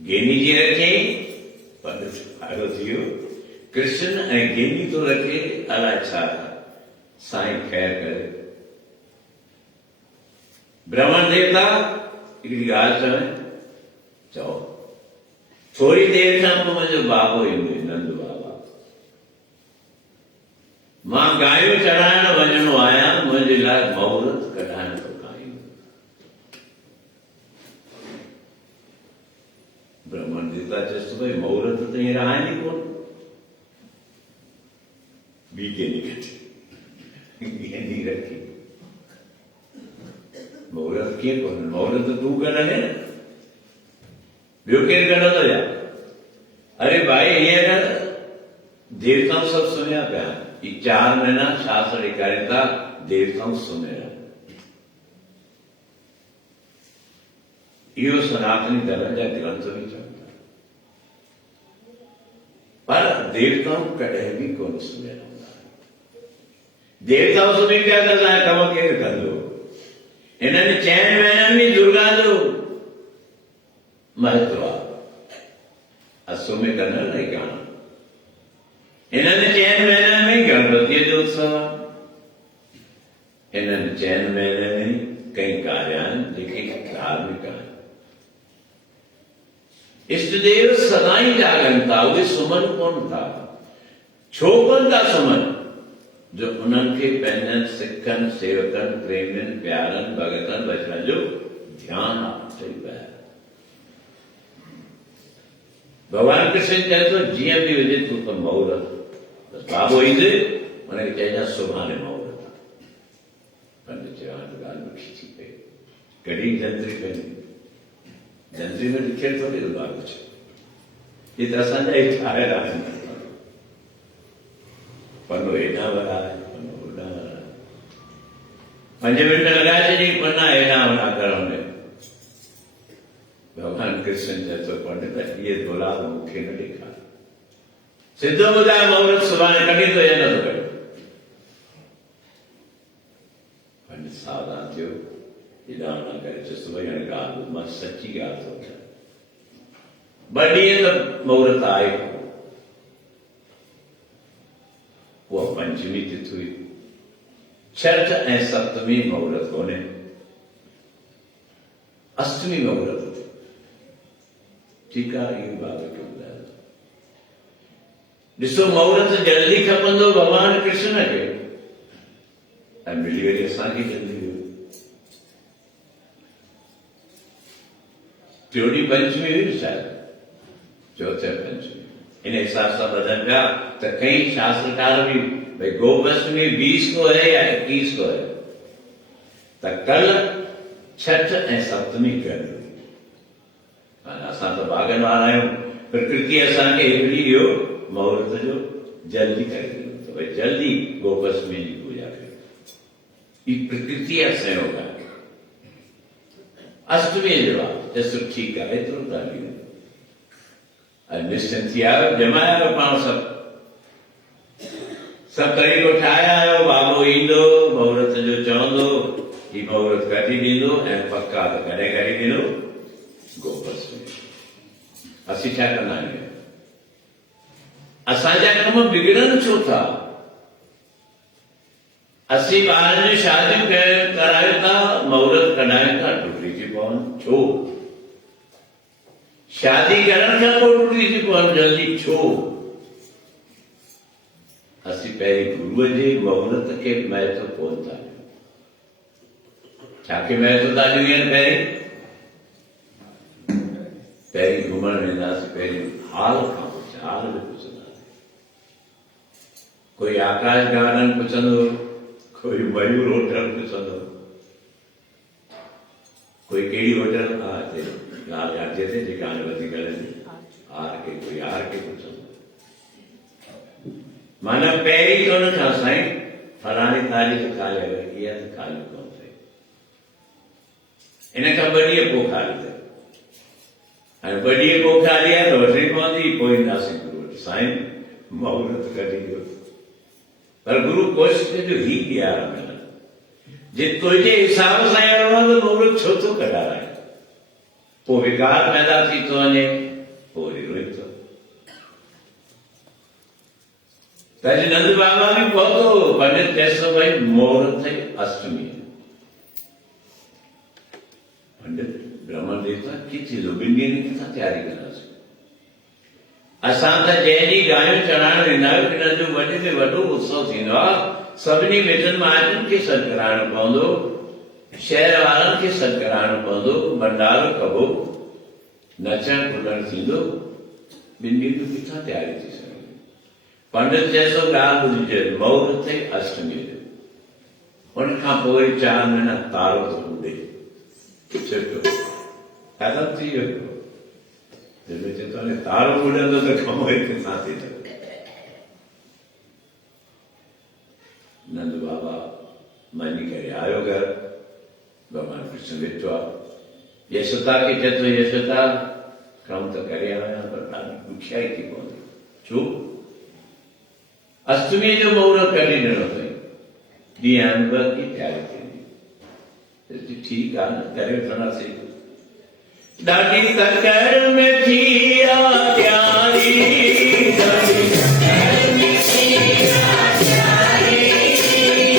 गेनी जी रखी, पंडित आयो थियो। कृष्ण ऐं गेनी तो रखे, अलाए छा साईं ख़ैर करे। ब्राह्मण देवता हिकिड़ी ॻाल्हि चओ, थोरी देरि खां पोइ मुंहिंजो बाबो ईंदो, नंद बाबा। मां गायूं चढ़ाइण वञिणो आहियां, मुंहिंजे लाइ मुहूर्त कढाइण थो खाईं। ब्राह्मण देवता चएसि भई मुहूर्त त हींअर आहिनि ई कोन। ॿी गेनी कढी, गेनी रखी। मुहूर्त कीअं कोन? मुहूर्त तूं कढंदे न, ॿियो केरु कढंदो छा? अरे भाई हींअर देवताऊं सभु सुम्हिया पिया आहिनि। 4 महीना शास्त्र ॾेखारनि था देवताऊं सुम्हिया। इहो सनातनी धर्म जा ग्रंथ बि चवनि था। पर देवताऊं कॾहिं बि कोन सुम्हिया हूंदा। देवताऊं सुम्ही पिया त असांजा कम केरु कंदो? इन्हनि 4 महीननि में दुर्गा जो महत्व आहे। असुम्हे करण लाइ कान। इन्हनि 4 महीननि में गणपति जो उत्सव आहे। इन्हनि 4 महीननि में कई कार्य आहिनि जेके धार्मिक आहिनि। इष्टदेव सदाई जागनि था, उहे सुम्हनि कोन था। छो कोन था सुम्हनि? जो उन्हनि खे पंहिंजनि सिखनि, सेवकनि, प्रेमियुनि, प्यारनि, भगतनि, वचन जो ध्यानु आहे। भगवान कृष्ण चए थो जीअं बि हुजे तूं त मुहूर्त, बाबो ईंदे हुनखे चइजांइ सुभाणे मुहूर्त आहे। पंडित चयो हाणे ॻाल्हि ॾुखी थी पई। कॾहिं जंत्री पंहिंजी जंत्री में लिखियल थोरी बाबू चयो, ये तो असांजा ई ठाहियल आहिनि। पनो हेॾां वराए, पनो होॾां वराए, 5 मिंट लॻाए छॾी, पना हेॾां होॾां करण में। भगवान कृष्ण चए थो पंडित इहे औलाद मूंखे न ॾेखार, सिधो ॿुधाए मुहूर्त सुभाणे कढी थो या नथो कढी? पंडित सावधान थियो, हेॾां होॾां करे चयुसि भई हाणे ॻाल्हि मां सची ॻाल्हि थो ॿुधायां। 2 ॾींहं त मुहूर्त आहे। उहा पंचमी तिथि हुई, छठ ऐं सप्तमी मुहूर्त कोन्हे। अष्टमी मुहूर्त ठीकु आहे। इहो बाबति ॿुधायो ॾिसो मुहूर्त जल्दी खपंदो भॻवान कृष्ण खे ऐं मिली वरी असांखे जल्दी हुई। टियों ॾींहुं पंचमी हुई न शायदि, चौथे पंचमी, इन हिसाब सां ॿधनि पिया त कई शास्त्रकार भी भाई गोपष्टमी 20 को है या 21 को है, त कल छठ ऐं सप्तमी कयल हुई। असां त भागनि वारा आहियूं, प्रकृति असांखे हिकिड़ी इहो मुहूर्त जो जल्दी करे ॾिनो त भई जल्दी गोपष्टमी जी पूजा कयो। ही प्रकृति जा संयोग आहे। अष्टमी जो आहे ॾिसो ठीकु आहे, एतिरो ॻाल्हियूं ऐं निश्चित थी आयो, जमाए आयो पाण सभु तरीक़ो ठाहे आयो। बाबो ईंदो मुहूर्त जो चवंदो, ही मुहूर्त कढी ॾींदो ऐं पक्का त कॾहिं कढी ॾींदो गोपष्टमी। असीं छा कंदा आहियूं, असांजा कम बिगड़नि छो था? असीं ॿारनि जी शादियूं करायूं था, मुहूर्त कढायूं था, टुटी थी पवनि छो? शादी करण खां पोइ टुटी थी पवनि जल्दी छो? असीं पहिरीं गुरूअ जे मुहूर्त खे महत्व कोन था ॾियूं। छाखे महत्व था ॾियूं? पहिरीं घुमण वेंदासीं, पहिरीं हाल खां हाल बि पुछंदासीं। कोई आकाश गार्डन पुछंदो, कोई मयूर होटल पुछंदो, कोई कहिड़ी होटल हा हिते ॻाल्हि यादि अचे जेका हाणे वधीक आर के, कोई आर के पुछंदो। माना पहिरीं तो न खां साईं फलाणी तारीख़ खाली आहे, इहा त खाली कोन थिए, इन खां 2 ॾींहं पोइ खाली थिए। हाणे 2 ॾींहं पोइ खाली आहे त वठणी पवंदी, पोइ ईंदासीं गुरू वटि, साईं मुहूर्त कढी ॾियो। पर गुरू कोशिशि कजो ही ॾियार मिलनि, जे तुंहिंजे हिसाब सां अहिड़ो आहे त मुहूर्त छो थो कढाराए? पोइ विकार पैदा थी थो वञे, पोइ वरी रोई थो। तॾहिं नंद बाबा बि पहुतो, पंडित चएसि भाई मुहूर्त अष्टमी। पंडित ब्राह्मण देवता किथे 2 ॾींहंनि किथां तयारी कंदासीं? असां त जंहिं ॾींहुं गांयूं चढ़ाइण वेंदा आहियूं, हिन जो वॾे में वॾो उत्सव थींदो आहे। सभिनी मिटनि माइटनि खे सॾु कराइणो पवंदो, शहर वारनि खे सॾु कराइणो पवंदो, भंडारो कबो, नचण कुॾण थींदो। 2 ॾींहं में किथां तयारी थी सघे? पंडित चएसो ॻाल्हि ॿुधिजे, मुहूर्त अष्टमी जो, उन खां पोइ वरी 4 महीना तारो थो उॾे, छुटो ख़तमु थी वियो। जंहिंमें चए थो तारो उॾंदो त कम किथां थी सघे? नंद बाबा मञी करे आयो घर, भॻवान कृष्ण वेठो आहे। यशोदा खे चए थो, यशोदा कमु त करे आया पर ॾाढी ॾुखियाई थी पवंदी। छो? अष्टमी जो मुहूर्त कढी ॾिनो अथई, ॾींहं अंदरि की तयारी थींदी। ठीकु आहे न, करे वठंदासीं। ॾाढी तकड़ में थी आ तयारी, ॾाढी तकड़ में थी आ तयारी,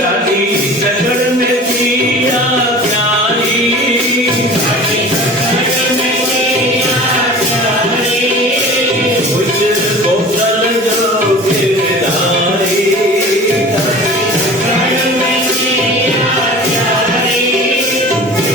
ॾाढी तकड़ में थी आ तयारी, ॾाढी तकड़ में थी आ तयारी, कुछ बोतल जो किरदारी, ॾाढी तकड़ में थी आ तयारी, कुछ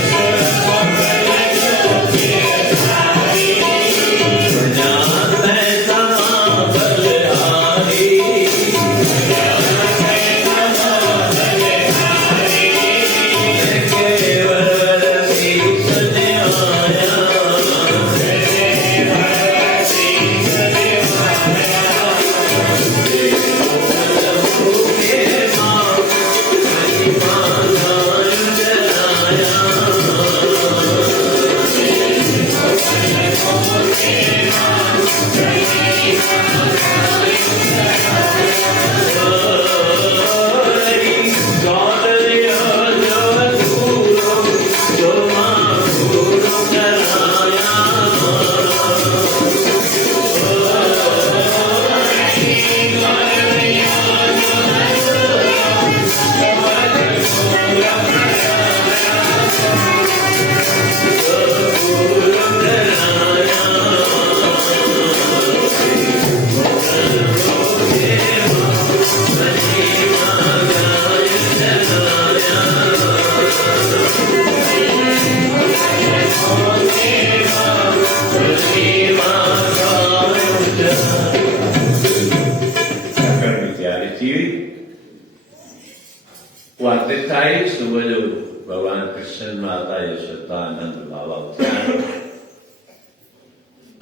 आते आई सुबह जो भगवान कृष्ण माता यशोदा आनंद बाबा उठ्या।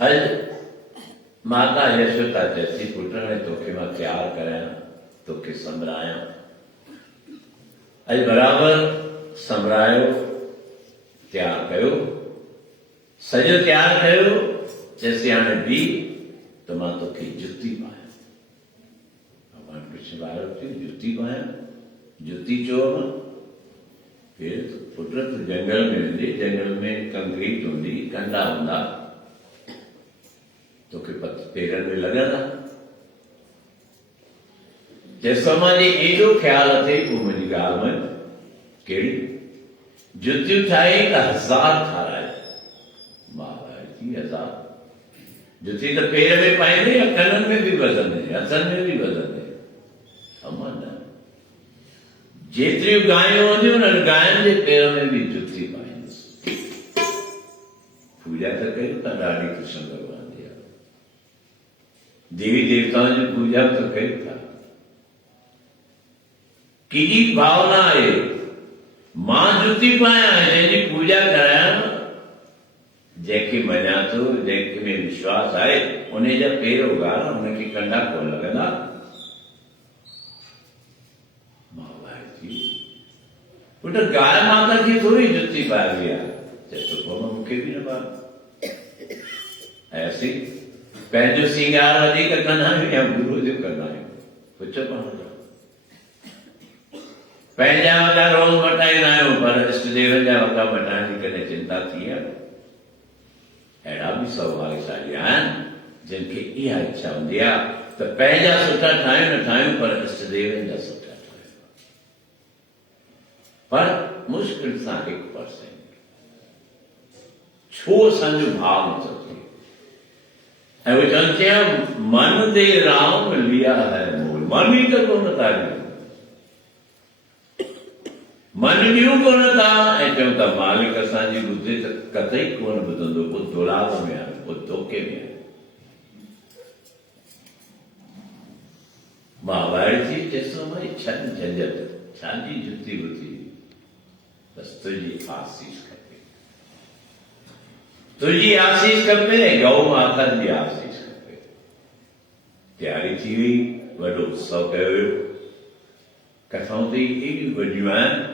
अज माता यशोदा जैसी पुट ने तोखे मां प्यार कराया, तोखे संभराया। अज बराबर संभरायो, तैयार कयो, सजो तैयार कयो। जैसे हाणे बी तो मां तोखे जुती पाया। भगवान कृष्ण बार जुती पाया, जुती चो फिर पुट तो जंगल में वेंदी, जंगल में कंक्रीट होंदी, कंडा होंदा, तोखे पेरन में लगंदा। जैसा मां एडो ख्याल अथे पोइ मुंहिंजी ॻाल्हि में कहिड़ी जुतियूं ठाहे त 1000 ठाराए। महाराज जी 1000 जुती तो पेर में पाएंगे या कनन में भी बदलने, हथन में भी बदलने। अमन जेतिरियूं गायूं हूंदियूं न, गायनि जे पेर में भी जुती पाईंदी। पूजा तो कयूं था ॾाढी कृष्ण भगवान जी, देवी देवताओं जी पूजा तो कयूं था। केॾी भावना आहे, मां जुती पायां, जंहिंजी पूजा करायां, जंहिंखे मञा थो, जंहिंखे में विश्वास आहे, उन जा पेर उगाड़ा, उनखे कंडा कोन लॻंदा। महाराज जी पुट गाय माता खे थोरी जुती पाइबी आहे, चए थो पोइ मूंखे बि न पाए। ऐसी पंहिंजो सिंगार वधीक कंदा आहियूं या गुरू जो कंदा आहियूं? पुछो पाण खां। पंहिंजा वॻा रोज़ मटाईंदा आहियूं, पर इष्ट देवनि जा वॻा मटाइण जी कॾहिं चिंता थी आहे? अहिड़ा बि सौभाग्यशाली आहिनि जिनखे इहा इच्छा हूंदी आहे त पंहिंजा सुठा ठाहियूं न ठाहियूं, पर इष्ट देवनि जा सुठा ठाहियूं। पर मुश्किल सां 1%। छो असांजो भाव नथो थिए? ऐं उहे चवनि थिया मन दे राम लिया है मोल। मन ई त कोन था ॾियूं, मन ॾियूं कोन था, ऐं चऊं था मालिक असांजी ॿुधे त कतई कोन ॿुधंदो, पोइ दुलाव में आहे, पोइ धोखे में आहे। महावारी थी चएसो भाई छॾ झंझट, छाजी जुती बुती, बसि तुंहिंजी आसीस खपे, तुंहिंजी आसीस खपे, गौ माता जी आसीस खपे। तैयारी थी वई, वॾो उत्सव कयो वियो। कथाऊं त एॾियूं वॾियूं आहिनि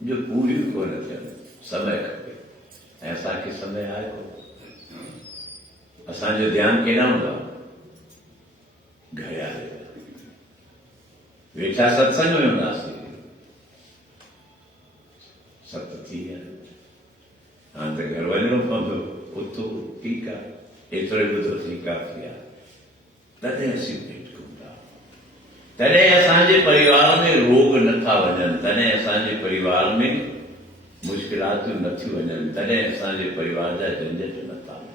जो पूरियूं कोन थियनि, समय खपे, ऐं असांखे समय आहे कोन। असांजो ध्यानु केॾां हूंदो आहे? घड़ियाल वेठा सत्संग में हूंदासीं, 7 थी विया, हाणे त घर वञिणो पवंदो। उथो ठीकु आहे, एतिरो ॿुधो ठीकु आहे, थी विया। तॾहिं असीं भेट कयूं था, तॾहिं असांजे परिवार में रोग नथा वञनि, तॾहिं असांजे परिवार में मुश्किलातूं नथियूं वञनि, तॾहिं असांजे परिवार जा झंझट नथा वञनि।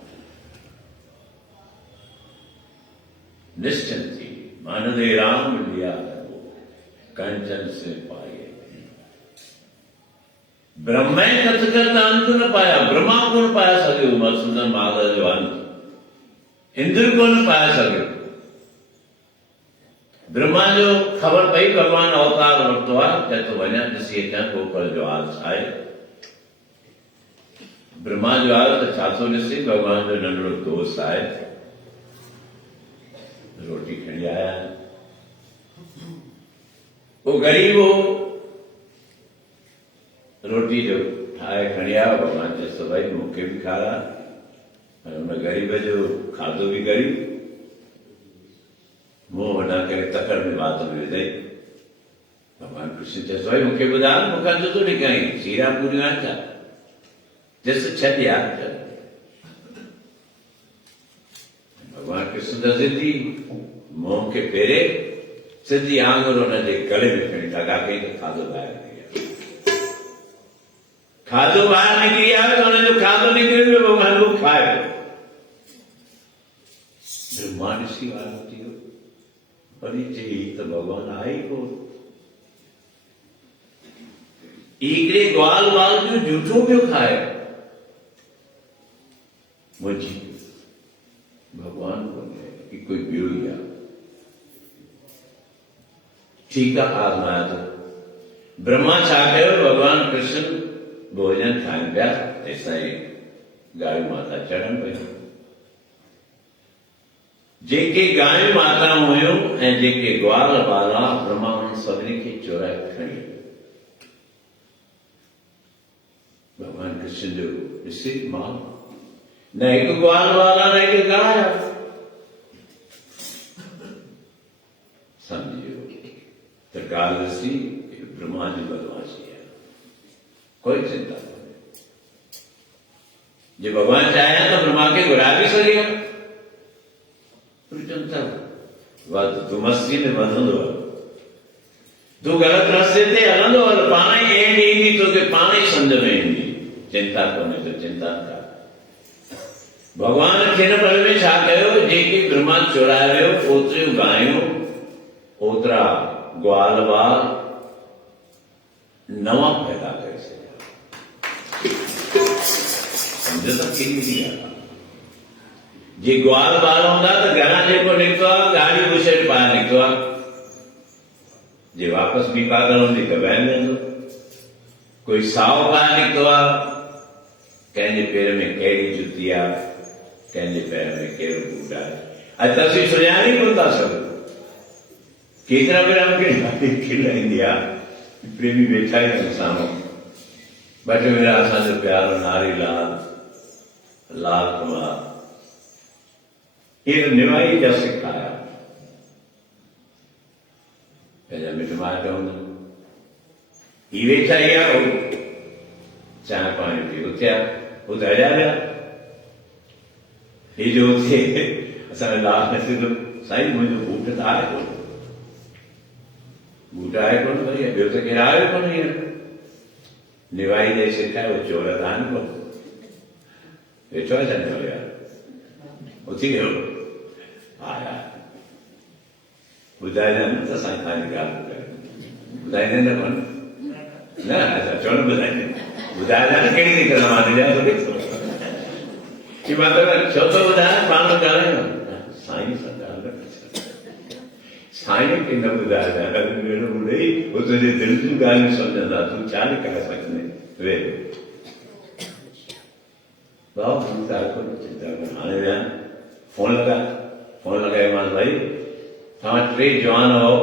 निश्चिंत थी मन दे राम लिया कंचन से पाए। ब्रह्म कथ कर अंत न पाया, ब्रह्मा कोन पाया सघियो मधुसूदन महाराज जो अंत, इंद्र कोन पाया सघियो। ब्रह्मा जो ख़बर पई भगवान अवतार वरितो आहे, चए थो वञा ॾिसी अचां गोकुल जो हाल छा आहे। ब्रह्मा जो हाल त छा थो ॾिसे, भगवान जो नंढड़ो दोस्त आहे, रोटी खणी आया। वो ग़रीब हो, रोटी जो ठाहे खणी आयो। भगवान चए थो भाई मूंखे बि खारा, पर हुन ग़रीब जो खाधो बि ग़रीब, मुंहुं वॾा करे तकड़ में वात में विधई। भगवान कृष्ण चए थो भाई मूंखे ॿुधाए, मूंखां जुदो न कई, सीरा पूरियूं आहिनि छा? जैसे छॾ यार। भगवान कृष्ण त सिधी मुंहुं खे फेरे, सिधी आंगुर हुनजे गले में खणी लॻा कई त खाधो ॿाहिरि निकिरी आयो। खाधो ॿाहिरि निकिरी आयो त हुनजो खाधो निकिरी वियो, भगवान उहो खाए। ब्रह्मा ॾिसी वारो थी वियो, वरी चई त भगवान आहे ई कोन। हिकिड़े ग्वाल वाल जो जूठो पियो खाए, मुंहिंजी भगवान कोन्हे, ही कोई ॿियो ई आहे। ठीकु आहे, आज़माया थो। ब्रह्मा छा कयो, भगवान कृष्ण भोजन खाइनि पिया, तेसिताईं गायूं माता चढ़नि पियूं। जेके गायूं माताऊं हुयूं ऐं जेके ग्वाल बाला, ब्रह्मा उन्हनि सभिनी खे चोराए खणी वियो। भगवान कृष्ण जो ॾिसे माल, न हिकु ग्वाल बाला न हिकु गाय, समझियो त ॻाल्हि ॾिसी ब्रह्मा जी बदमाशी है, कोई चिंता नहीं। जो भगवान चाहे तो ब्रह्मा के घुरा भी सकेगा, कोई चिंता नहीं। तू मस्ती में बंधंदो, तू गलत रास्ते ते हलंदो, पाण ई एंड ईंदी, तोखे पाण ई सम्झ में ईंदी। चिंता कोन्हे त चिंता न कर। भगवान खे न पल में छा कयो, जेके ब्रह्मा चोराए वियो, ओतिरियूं गायूं, ओतिरा ग्वाल बाल नवा पैदा करे छॾिया। सम्झो त केॾी ॻाल्हि आहे। जे ग्वाल बाल हूंदा त घरां जेको निकितो आहे, गाड़ी बुशेट पाए निकितो आहे। जे वापसि बि पागल हूंदी त बहन वेंदो। कोई साओ पाए निकितो आहे, कंहिंजे पेर में कहिड़ी जुती आहे, कंहिंजे पैर में कहिड़ो बूट आहे। अॼु त असीं सुञाणे कोन था सघूं। केतिरा भेरा मूंखे खिल ईंदी आहे, प्रेमी वेठा आहिनि साम्हूं, ॿ टे भेरा असांजो प्यारो नारी लाल, लाल कुमार, इहे निवाई जा सिक आया, पंहिंजा मिट माइट हूंदा, ही वेठा ई आहे, चांहि पाणी पी उथिया, ॿुधाया विया। ही जो उथे असांजो लाल न सिधो, साईं मुंहिंजो बूट त आहे कोन, बूट आहे कोन, भई ॿियो त केरु आयो कोन हींअर। निवाई ॾेई सिखायो, चोर त आहिनि कोन, वेठो आहे छा निवाई, उथी वियो, आया ॿुधाईंदा न त असां तव्हांजी ॻाल्हि ॿुधाईंदा न कोन, न असां छो न ॿुधाईंदा, ॿुधाईंदा न कहिड़ी दिक़त मां ॾिजां थोरी, मां त छो थो ॿुधायां, पाण ॻाल्हायूं साईं सां ॻाल्हि न, साईं खे न ॿुधाईंदा, ॿुधई उहो तुंहिंजे दिलि जूं ॻाल्हियूं सम्झंदा, तूं छा लिकाए सघंदे, वे भाउ चिंता कोन, हाणे विया फोन लॻायोमांसि, भाई तव्हां टे जवान हो,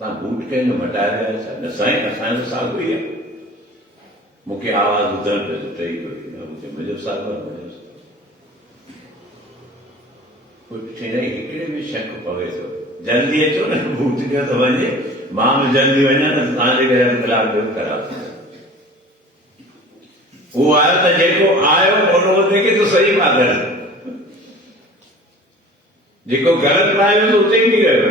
तव्हां बूट कंहिंजो मटाए रहिया छा? न साईं, असांजो साॻियो ई आहे। मूंखे आवाज़ ॿुधण पियो टई मूंखे मुंहिंजो साॻियो आहे, मुंहिंजो हिकिड़े में शक पवे थो, जल्दी अचो न, बूट कयो त वञे, मां बि जल्दी वञा न, तव्हांजे घर में कलाक ॿियो ख़राब थी। उहो आयो त जेको आयो उहो देखे तो सही पागल, जेको ग़लति पायो त उते बि रहियो।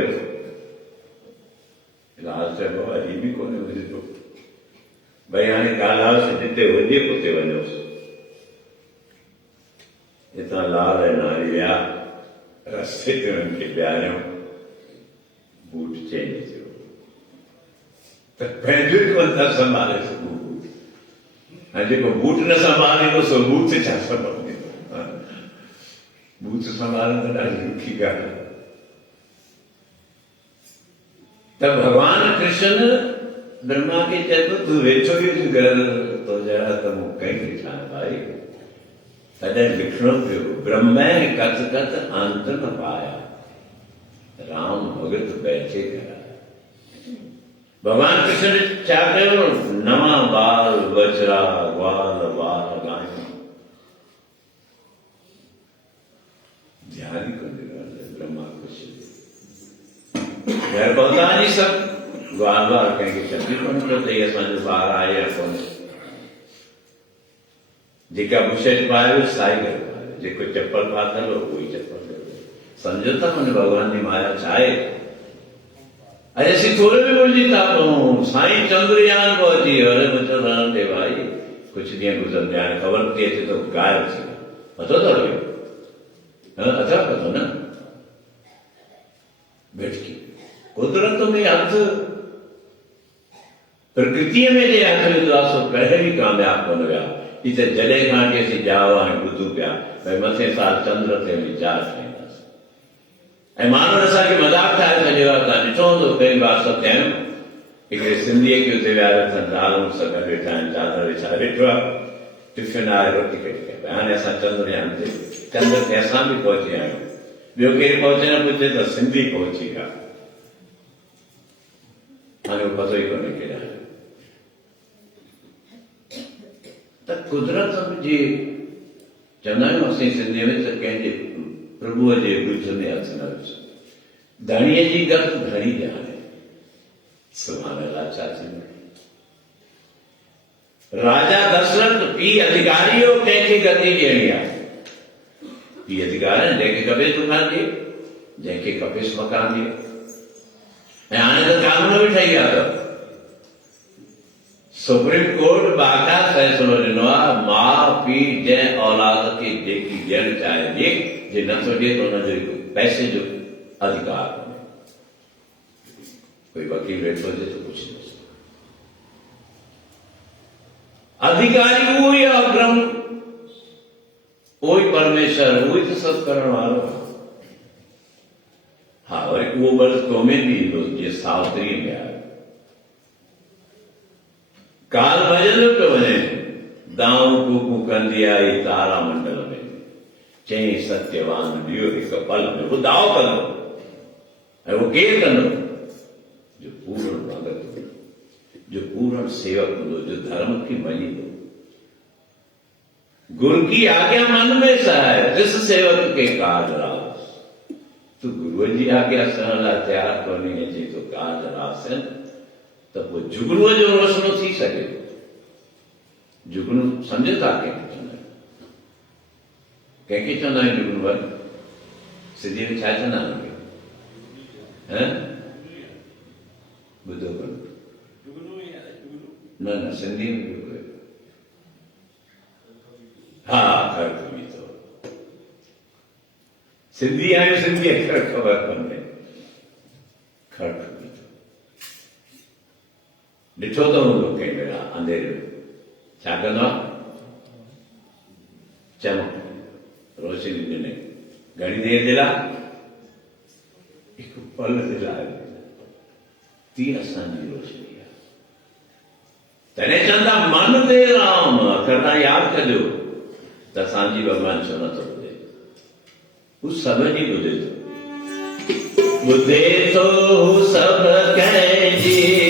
लाल चइबो आहे ही बि कोन्हे ॿुधंदो, भई हाणे ॻाल्हायोसि, जिते हुजे उते वञोसि। हितां लाल ऐं नारी विया, रस्ते ते हुननि खे ॿियारियऊं, बूट चेंज थियो, त पंहिंजो ई कोन था संभाले सघूं। ऐं जेको बूट न संभालींदो सो बूट छा संभालींदो, बूट संभालण त ॾाढी ॾुखी ॻाल्हि आहे। त भगवान कृष्ण ब्रह्मा खे चए थो, तूं वेठो ई घर तो जहिड़ा त मूं कई ॾिठा भाई, तॾहिं लिखणो पियो, ब्रह्म कथ कथ अंत न पाया, राम भगत बैठे करा। भगवान कृष्ण ने छा कयो, नवा बाल बचरा ग्वाल बाल गायूं, ध्यान ही कोन ब्रह्मा कृष्ण घर पहुता नहीं, सब ग्वाल बाल कंहिंखे चंदी कोन पियो त असांजो ॿार आहे या कोन। जेका बुशेट पायो साई करे पायो, जेको चप्पल पातल हो उहो ई चप्पल करे। सम्झो था मन भगवान जी माया छा आहे। अॼु असीं थोरे में भुलिजी था पऊं, साईं चंद्रयान पहुची वियो, अरे मुंहिंजो रहण ते भाई कुझु ॾींहं गुज़रंदा हाणे ख़बर थी अचे तो गायब थी वियो, पतो अथव इहो? अथव पतो न? भटकी कुदरत में हथ, प्रकृतिअ में जे हथ विधो आहे सो कॾहिं बि कामयाब कोन विया। हिते जॾहिं खां वठी असीं जाओ हाणे ॿुधूं पिया भई मथे साल चंद्र ते वीचार ठाहींदासीं, ऐं माण्हुनि असांखे मज़ाक ठाहे छॾियो आहे। तव्हां ॾिठो हूंदो कई बार सभु चइनि हिकिड़े सिंधीअ खे उते विहारियो अथनि दाल मुड़ुस गॾु वेठा आहिनि चादर वेठा ॾिठो आहे टिफिन आहे रोटी कढी कई हाणे असां चंद्रयान ते चंद्र ते असां बि पहुची विया आहियूं ॿियो केरु पहुचे न पुछे त सिंधी पहुची विया हाणे उहो पतो ई कोन्हे केॾा त कुदरत जी चवंदा आहियूं असीं सिंधीअ में त कंहिंजे प्रभुअ जे विच में हथ न विझ धणीअ जी गत धणी ॼाणे सुभाणे अलाह छा थींदो राजा दशरथ पीउ अधिकारी हो कंहिंखे गति ॾियणी आहे पीउ अधिकारी जंहिंखे खपेसि दुकान ॾिए जंहिंखे खपेसि मकान ॾिए ऐं हाणे त कानून बि ठही विया अथव सुप्रीम कोर्ट बाक़ाइदा फ़ैसिलो ॾिनो आहे माउ पीउ जंहिं औलाद खे जेकी ॾियणु चाहे ॾिए जे नथो ॾिए त हुनजो पैसे जो अधिकार कोन्हे कोई वकील वेठो हुजे त कुझु न अधिकारी उहो ई अग्रम उहो ई परमेश्वर उहो ई त सभु करण वारो हा वरी उहो बस क़ौमे बि ईंदो जीअं सावत्रीअ में आहे काल भॼंदो पियो वञे दाऊं कूकू कंदी आई तारा मंडल में चई सत्यवान ॾियो हिकु पल में उहो दाव कंदो ऐं उहो केरु कंदो जो पूर्ण भगत जो पूर्ण सेवक हूंदो जो धर्म खे मञींदो गुरु की आज्ञा मन में सहाय जिस सेवक के काज रास तू गुरुअ जी आज्ञा सहण लाइ तयारु कोन्हे अचे तो काज रास त पोइ जुगनूअ जो रोशनो थी सघे जुगनू सम्झ था कंहिंखे चवंदा आहियूं जुगनू वर सिंधीअ में छा चवंदा आहिनि ॿुधो कोन न न सिंधी में हा ख़र्च बि अथव सिंधी आहियूं सिंधी अखर ख़बर कोन्हे ख़र्च बि अथव ॾिठो त हूंदो कंहिं भेरा अंधेरे में छा कंदो आहे चमक रोशनी ॾिने घणी देरि जे लाइ हिकु पल जे लाइ ती असांजी रोशनी आहे तॾहिं चवंदा मन ते राम अखर तव्हां यादि कजो त असांजी भॻवान छो नथो ॿुधे हू सभिनी ॿुधे थो हू सभु कंहिंजी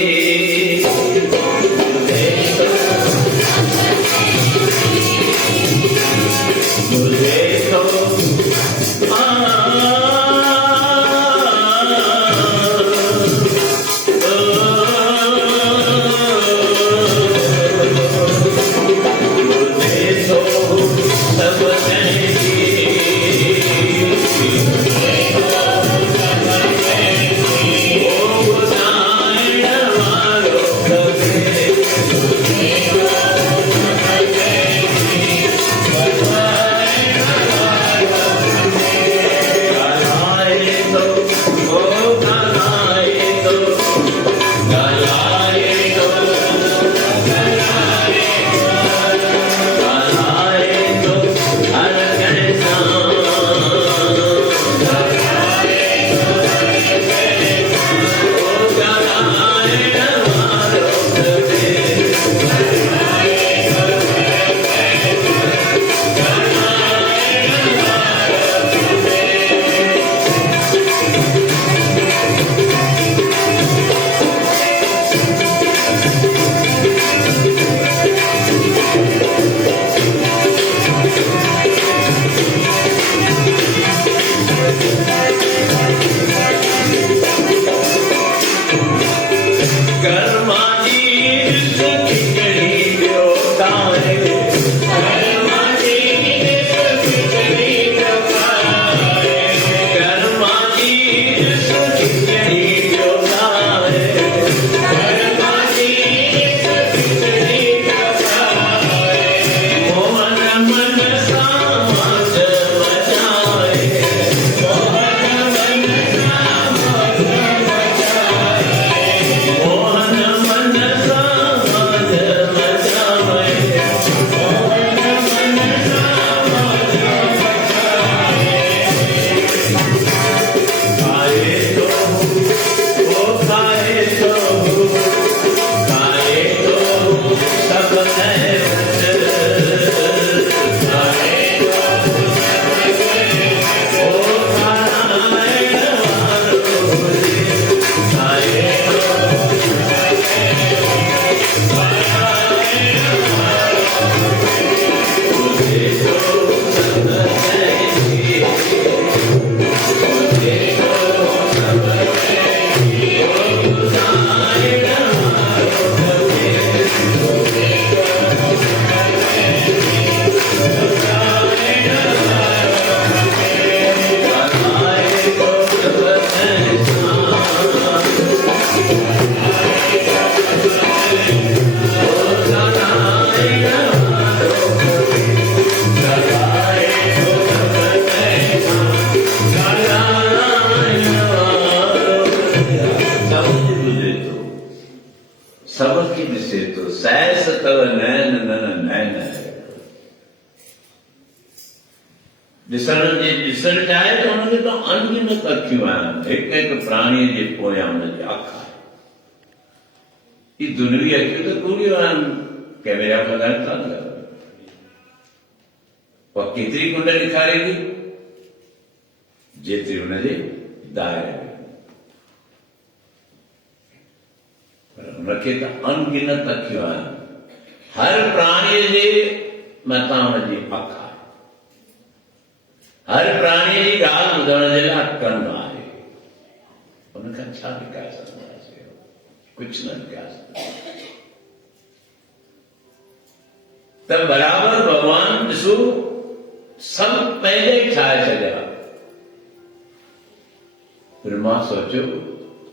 दिसे तो सहस तव नैन नन नैन है। ॾिसण चाहे तो उनखे तो अनगिनत अखियूं आहिनि, हिकु हिकु प्राणीअ जे पोयां उनजी अख आहे। ई दुनियावी अखियूं त कूड़ियूं आहिनि, कैमरा वग़ैरह था लॻायो, उहा केतिरी कुंड ॾेखारेगी जेतिरी हुनजे दायरे में, पर उनखे त अनगिनत अखियूं आहिनि। हर प्राणीअ जे मथां हुनजी अख आहे, हर प्राणीअ जी ॻाल्हि ॿुधण जे लाइ कन आहे। उनखां छा लिकाए सघंदासीं, कुझु न लिकाए सघंदासीं। त बराबरि भॻवानु ॾिसो सभु पंहिंजे ई ठाहे छॾिया। ब्रह्मा सोचियो,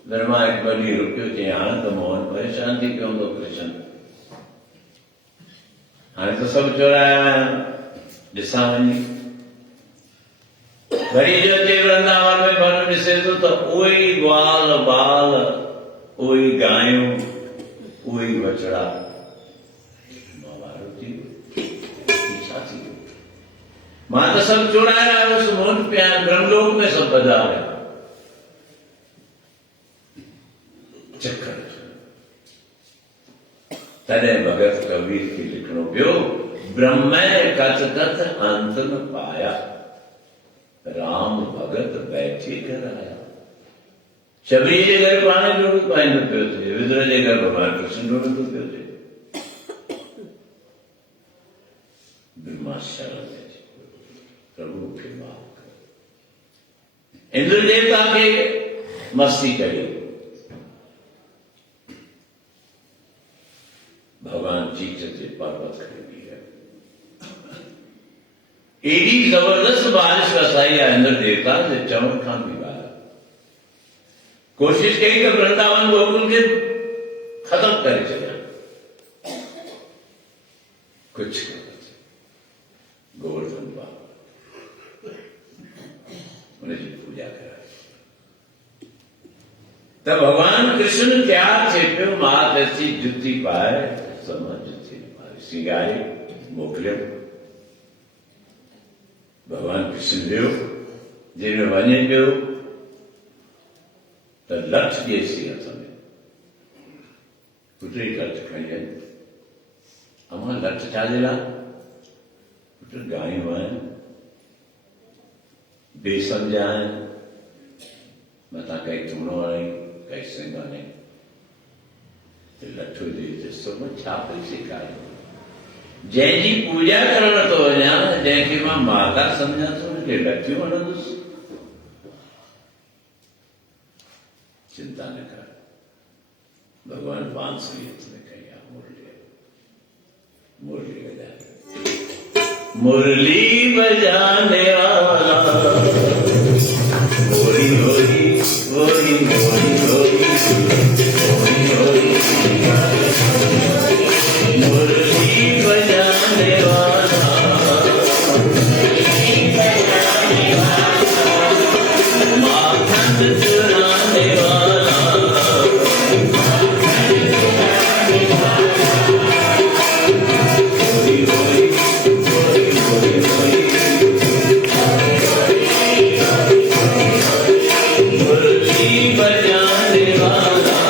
ब्रह्मा हिकु ॿ ॾींहं रुकियो, चई हाणे त मोहन परेशान थी पियो हूंदो कृष्ण, हाणे त सभु चोराया आहिनि, ॾिसां वञी। वरी जो अचे वृंदावन में भन ॾिसे थो त उहे ई ग्वाल बाल, उहे ई गायूं, उहे ई बछड़ा, मां त सभु चोराया आयुसि, मोहन पिया ब्रह्मलोक में सभु बधाया चक्कर। तॾहिं भगत कबीर खे लिखणो पियो, ब्रह्म कथ कथ अंत न पाया, राम भगत बैठे घर आया। शबरी जे घर पाण जोड़ो पाईंदो पियो थिए, विदुर जे घर भॻवान कृष्ण जोड़ंदो पियो थिए। ब्रह्मा शरण में प्रभु खे माफ़ कर। इंद्र देवता खे मस्ती करी, भगवान चीच से पर्वत खरीदी है। एडी जबरदस्त बारिश वसाई है इंद्र देवता से चवण खां भी ॿाहिरि। कोशिश कई त वृंदावन गोकुल खे खत्म करे छॾिया, कुछ गोवर्धन बाबा उनजी पूजा कराई। त भगवान कृष्ण क्या थे पियो, मां ऐसी जुती पाए समझ जुती सिंगारे मोकिलियो। भगवान कृष्ण वियो, जंहिंमें वञे पियो त लठ ॾिएसि हथ में, पुट जी लठ खणी आई। अमां लठ छाजे लाइ? पुट गायूं आहिनि, बेसन जा आहिनि, मथां काई थूणो हणी काई सिंग हणी, लठो ॾेई ॾिसो मां छा पई सेखारियो। जंहिंजी पूजा करण थो वञा, जंहिंखे मां माता सम्झां थो, हुनखे लठियूं हणंदुसि। चिंता न कर, भगवान बांसुरी हथ में खई आहे, मुरली बजाए, मुरली बजाने वाला, होरी होरी होरी होरी होरी होरी होरी, मुरली बजाने वाला, माखन चुराने वाला, होरी होरी होरी होरी होरी, मुरली बजाने वाला,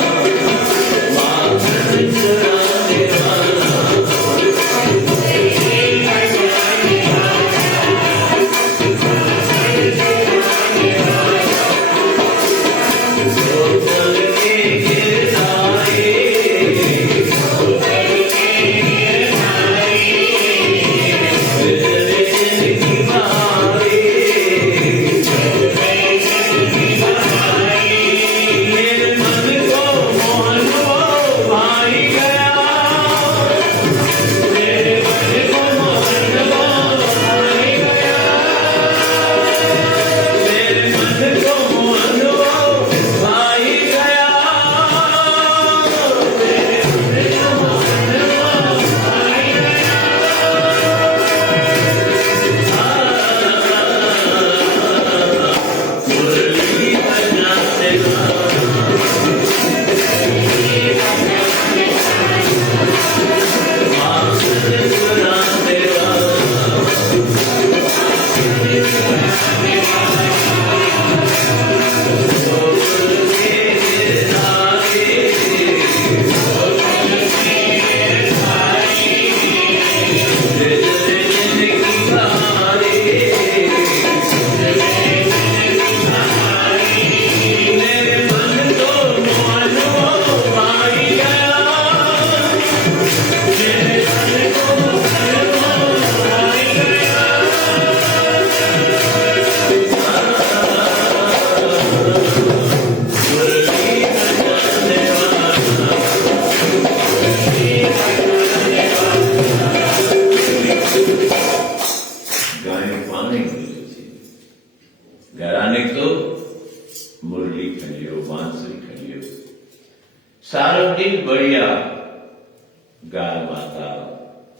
गाय माता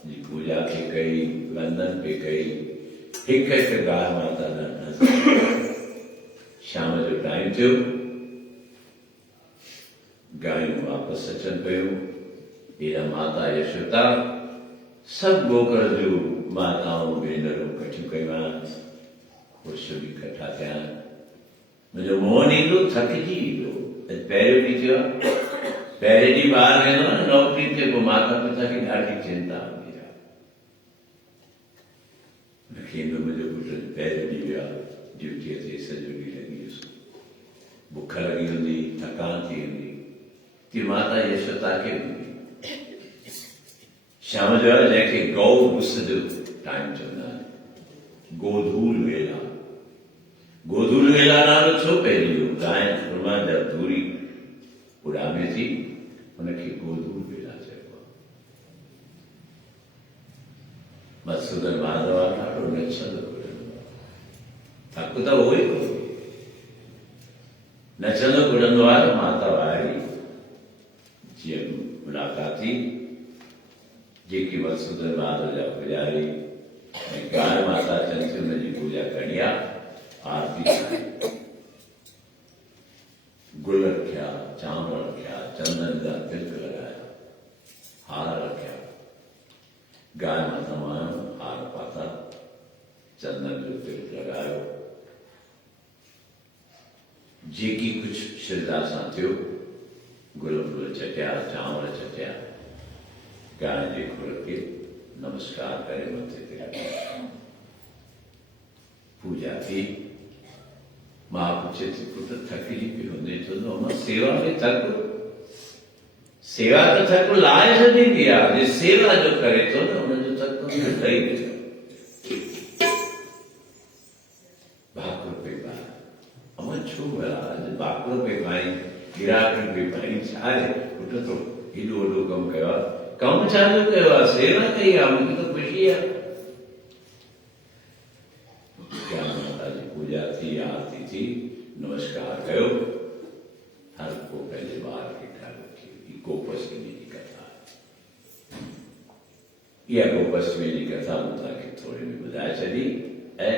जी पूजा पे कई, वंदन पे कई, हिक हिक गाय माता न शाम जो टाइम थियो, गायूं वापस अचन पयूं। एॾा माता यशोदा सब गोकुल जो माताऊं भेनरूं कठियूं कयूं, पुरुष बि इकट्ठा थिया। मुंहिंजो मोहन ईंदो थकिजी ईंदो, पहिरियों ॾींहुं थियो आहे, पहिरें ॾींहुं ॿाहिरि वेंदो न नौकिरी ते, पोइ माता पिता खे ॾाढी चिंता हूंदी आहे। मूंखे ईंदो मुंहिंजो पुटु पहिरें ॾींहुं वियो आहे ड्यूटीअ ते, सॼो ॾींहुं लॻी वियुसि, बुख लॻी हूंदी, थकान थी हूंदी, ती माता यशोदा खे हूंदी। शाम जो आहे जंहिंखे गौ गुस जो टाइम चवंदा आहिनि, गोधूल वेला। गोधूल वेला नालो छो पइजी, गांइ ब्रह्मा जा दूरी उॾामे थी, हुनखे गोधूल वेला चइबो आहे। मधुसूदन माधव ॾाढो नचंदो कुॾंदो, थक त उहो ई कोन्हे, नचंदो कुॾंदो आहे। माता वारी जीअं मुलाक़ात थी, जेकी मधुसूदन माधव जा पुजारी ऐं गाय माता अचनि थियूं, हुनजी पूजा करणी आहे। आरती थी, गुल रखिया, चांवर रखिया, चंदन जा तिलक लगाया, हार रखिया, गाय माता आयो, हार पाता, चंदन जो तिलक लगायो, जेकी कुछ श्रद्धा सां थियो, गुल फुल चटिया, चांवर चटिया, गाय जे खुर खे नमस्कार करे मथे ते रखिया, पूजा थी। मां पूछे थी, पुट थकिजी पियो हूंदे, चवंदो अम्मा सेवा में थक, सेवा त थक लाहे छॾींदी आहे, जे सेवा जो करे थो न हुनजो थक लही वेंदो। भाकुर पे पाए, अम्मा छो भला अॼु भाकुर पे पाई, गिराकनि पे पाई, छा आहे पुट तो हेॾो वॾो कमु कयो आहे, कमु छा जो कयो आहे, सेवा कई आहे, मूंखे त ख़ुशी आहे। पूजा थी, आरती थी, नमस्कार कयो, हर को पंहिंजे ॿार खे ख्याल रखियो। गोपष्टमी जी कथा, इहा गोपष्टमी जी कथा मूं तव्हांखे थोरी में ॿुधाए छॾी, ऐं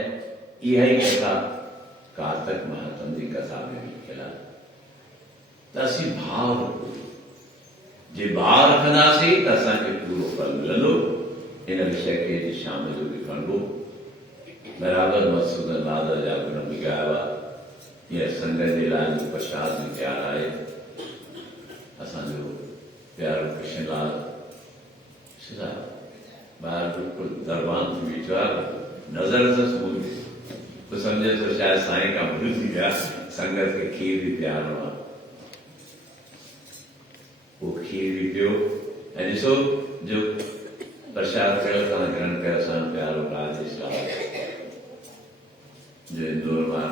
इहा ई कथा कार्तिक महात्म जी कथा में बि लिखियलु आहे। त असीं भाव रखूं, जे भाव रखंदासीं त असांखे पूरो फल मिलंदो। इन विषय खे अॼु शाम जो बि खणबो। बराबरि मधुसूदन माधव जा गुण बि ॻाया, हींअर संगत जे लाइ प्रसाद बि तयारु आहे। असांजो प्यारो कृष्णलाल सिधा ॿाहिरि बिल्कुलु दरबान थी बीठो आहे, नज़र अथसि मूंखे, पोइ सम्झे थो शायदि साईं खां भुलिजी विया, संगत खे खीर बि पीआरणो आहे। पोइ खीर बि पियो, ऐं ॾिसो जो प्रसाद कयो, तव्हां ग्रहण कयो, असांजो प्यारो राजेश लाल जो इंदौर मां,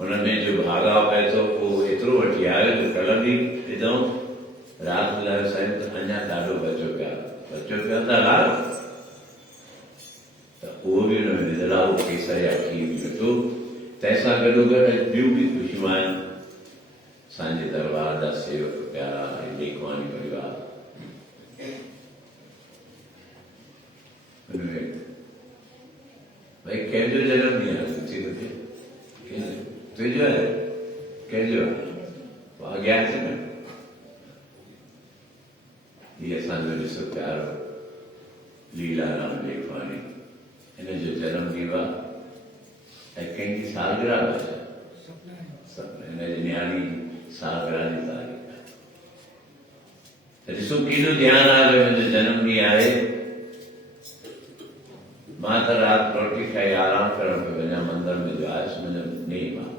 उनमें जो भागाव पए थो, पोइ एतिरो वठी आयो जो कल्ह बि ॾिनऊं, राति ॿुधायो साईं त अञा ॾाढो बचो पिया था लाल, त उहो बि हुन में विधल आहे, उहो केसर या खीर बि वठो। तंहिंसां गॾोगॾु ॿियूं बि ख़ुशियूं आहिनि। असांजे दरबार जा सेवक प्यारा लेखवानी परिवार, हुनमें भाई कंहिंजो जनम ॾींहुं आहे, तुंहिंजो आहे, कंहिंजो आहे, अॻियां थी न। हीअ असांजो ॾिसो प्यारो लीलाराम लेखवानी, हिनजो जनम ॾींहुं आहे, ऐं कंहिंजी सालगिरह आहे, हिनजी न्याणी सालगिरह जी तारीख़ आहे। त ॾिसो केॾो ध्यानु आहे, मुंहिंजो जनम ॾींहुं आहे, मां त राति रोटी खाई आराम करण पियो वञा, मंदर में जो आयुसि, मुंहिंजो नेम आहे।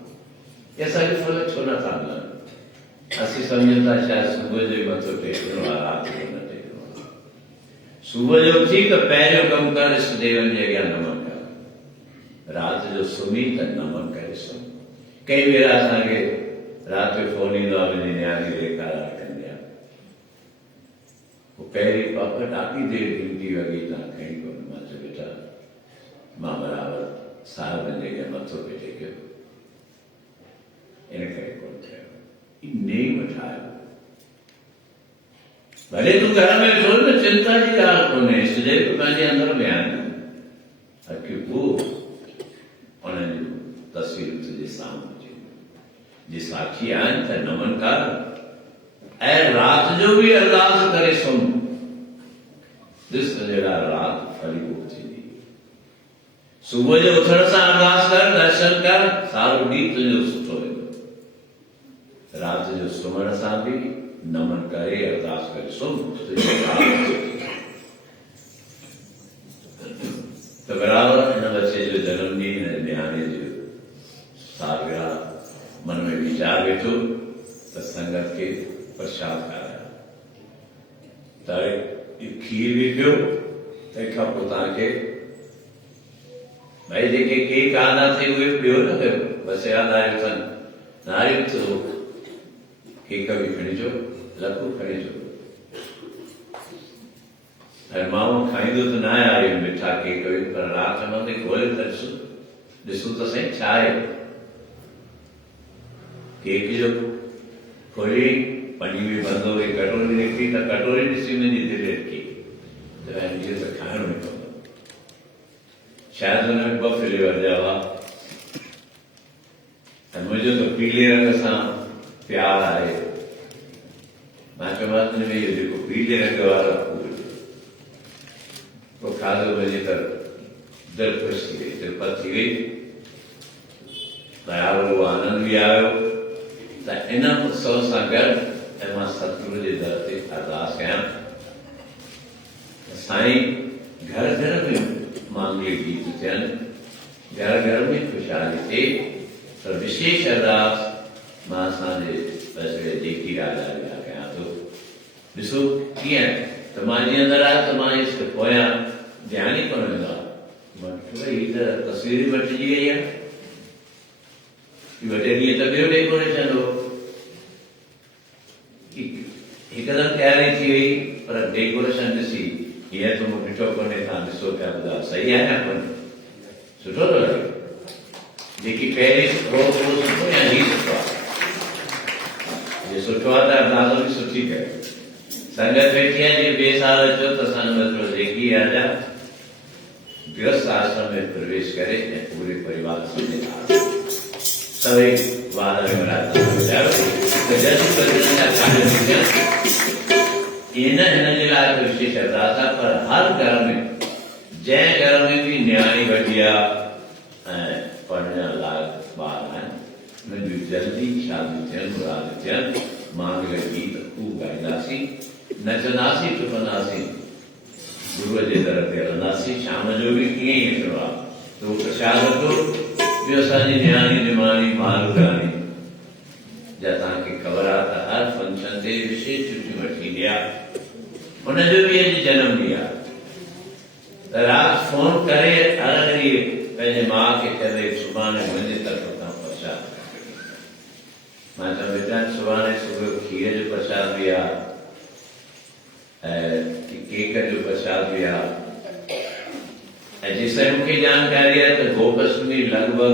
इहे असांखे फल छो नथा मिलनि? असीं सम्झूं था शायदि सुबुह जो ई मथो टेकणो आहे, राति जो न टेकणो आहे। सुबुह जो उथी त पहिरियों कमु कर, इष्ट देवनि जे अॻियां नमन कर, राति जो सुम्ही त नमन करे सुम्ही। कई भेरा असांखे राति जो फोन ईंदो आहे, मुंहिंजी न्याणी रेखा कंदी आहे, पोइ पहिरीं पापा ॾाढी देरि ड्यूटी वॻी तव्हां खणी कोन, मां चयो बेटा मां बराबरि साहिबनि जे अॻियां मथो पे टेकियो, इन करे कोन कयो। नेम ठाहियो, भले तूं घर में वेठो न, नचजे तो पंहिंजे अंदर में आहिनि ताकी वो उन्हनि जूं तस्वीर तुंहिंजे साम्हूं हुजे जे साक्षी आहिनि त नमन कर ऐं राति जो बि अरदास करे सुन ॾिस जहिड़ा राति फलीबूब थींदी सुबुह जो उथण सां अरदास कर दर्शन कर सारो ॾींहुं तुंहिंजो सुठो वेंदो राति जो सुम्हण सां बि नमन करे अरदास करे सुन तुंहिंजी राति सुठी तो बराबर हिन बच्चे जो जन्मदिन ऐं नियाणे जो सालगिरह मन में वीचार वेठो त संगत खे प्रसाद खारायो त खीर बि पियो तंहिंखां पोइ तव्हांखे भाई जेके केक आदा थे उहे पियो न कयो बसि यादि आयो अथनि नारियल थोरो केक बि खणी अचो लकू खणी अचो ऐं माण्हू खाईंदो त न आहे मिठा केक पर राति मंदे ॻोल्हे त ॾिसूं त साईं छा आहे केक जो खोली पनी में बंदि हुई कटोरी निकिती त कटोरी ॾिसी मुंहिंजी दिलि अटकी त इहो त खाइणो ई पवंदो शायदि हुन में 2 फ्लेवर जा हुआ ऐं मुंहिंजो त पीले रंग सां प्यारु आहे मां चयोमांसि हिन में इहो जेको पीले रंग वारो वो खाधो मुझे कर दिल खुश थी गई दिलपत थी गई बराबर वो आनंद भी आयो त इन उत्सव सां गॾु ऐं मां सतगुरु जे दर ते अरदास कयां साईं घर घर में मांगलिक गीत थियनि घर घर में ख़ुशहाली थिए त विशेष अरदास मां असांजे बसरे जेकी राजा जा कयां थो ॾिसो कीअं त मां जीअं अंदरि आयो त मां इसके पोयां ध्यान ई कोन वेंदो आहे मां हीअ त तस्वीर मटिजी वई आहे ॿ टे ॾींहं त ॿियो डेकोरेशन हो हिकदमि तयारी थी वई पर डेकोरेशन ॾिसी हीअं त मूं ॾिठो कोन्हे तव्हां ॾिसो पिया ॿुधायो सही आहे न कोन्हे सुठो थो लॻे जेकी पहिरीं थोरो सुठो या हीउ सुठो आहे जे सुठो आहे त अरदास बि सुठी कयो संगत वेठी है जी 2 साल अचो तो मतलब जेकी राजा गृहस्थ आश्रम में प्रवेश करे पूरे परिवार से सभी वाद विवाद तो जैसे प्रजनन का कार्य इन जे लाइ विशेष अरदास आहे पर हर घर में जंहिं घर में भी न्याणी बढ़िया पढ़ण लायक ॿार आहिनि उन्हनि जूं जल्दी शादी थियनि मुराद थियनि मांगलिक गीत खूब ॻाईंदासीं नचंदासीं टुपंदासीं गुरुअ जे दर ते हलंदासीं शाम जो बि कीअं ई अचिणो आहे तो प्रसाद वठो ॿियो असांजी नियाणी निमाणी मालूराणी जा तव्हांखे ख़बर आहे त हर फंक्शन ते विशेष छुट्टी वठी ईंदी आहे हुनजो बि अॼु जनम ॾींहुं आहे त राति फोन करे हर घड़ी पंहिंजे माउ खे चवे सुभाणे मुंहिंजे तरफ़ खां प्रसाद मां चवां बेटा सुभाणे सुबुह खीर जो प्रसाद बि आहे केक जो प्रसाद भी है जिससे मुख्य जानकारी है तो गोपाष्टमी लगभग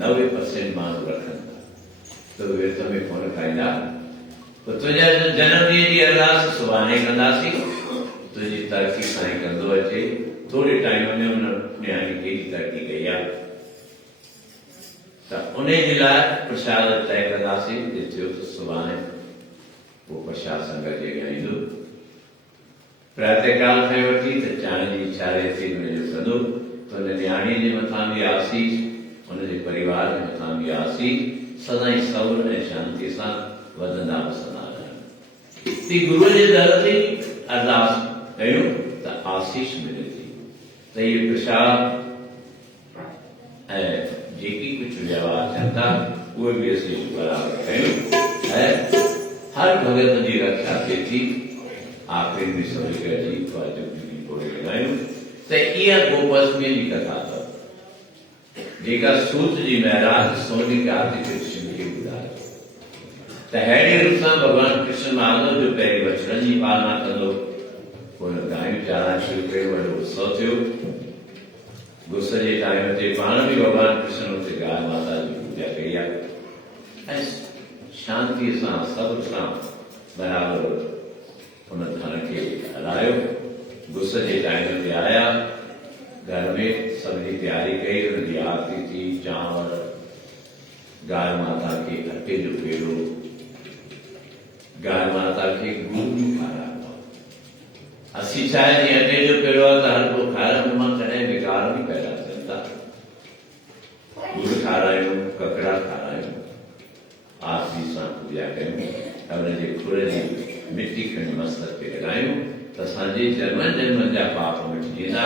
90% माण्हू रखनि था तो विर्त में कोन खाईंदा तो तुंहिंजा जन्मॾींहं जी अरदास सुभाणे कंदासीं तुंहिंजी तरक़ी साईं कंदो अचे थोरे टाइम में उन न्याणी केॾी तरक़ी कई आहे त उन जे लाइ प्रसाद तय कंदासीं जे थियो त सुभाणे वो प्रसाद संगत जे ॻाईंदो प्रातःकाल खां वठी त चांहि जी चारे थी वञे कंदो त हुन न्याणीअ जे मथां बि आसीस हुनजे परिवार जे मथां बि आसीस सदाईं सब्र ऐं शांतीअ सां वधंदा वसंदा रहनि गुरुअ जे दर ते अरदास कयूं त आसीस मिले थी त इहे प्रसाद ऐं जेकी कुझु व्यवहार थियनि था उहे बि असीं बराबरि कयूं ऐं हर भगत जी रक्षा थिए थी आखिरी में सभी जी वाजिब थोड़े लॻायूं त इहा गोपाष्टमी जी कथा अथव जेका सूत जी महराज सोनी कार्तिक कृष्ण खे ॿुधायो त अहिड़े रूप सां भॻवान कृष्ण माधव जो पहिरीं वचन जी पालना कंदो पोइ गायूं चारण शुरू कयो वॾो उत्सव थियो गुस जे टाइम ते पाण बि भॻवान कृष्ण हुते गाय माता जी पूजा कई आहे ऐं शांतीअ सां सब्र सां बराबरि हुन धन खे हलायो गुस्से के टाइम में आया, घर में सब्जी तैयारी कही, उनकी आरती थी, चावल, गाय माता के अट्टे जो पेड़ो, गाय माता के गुड़ भी खा रहा था। असी चाहे नहीं अट्टे जो पेड़ो तो हर को खा रहा, मन कहे बेकार नहीं पैदा चलता। गुड़ खा रहे हो, ककड़ा खा रहे हो, आरती सा पूजा करूं, हमने जे खुरे जी मिट्टी खंड मस्तक पे लगायूं, तो असांजे जन्म जा पाप मिट वेंदा,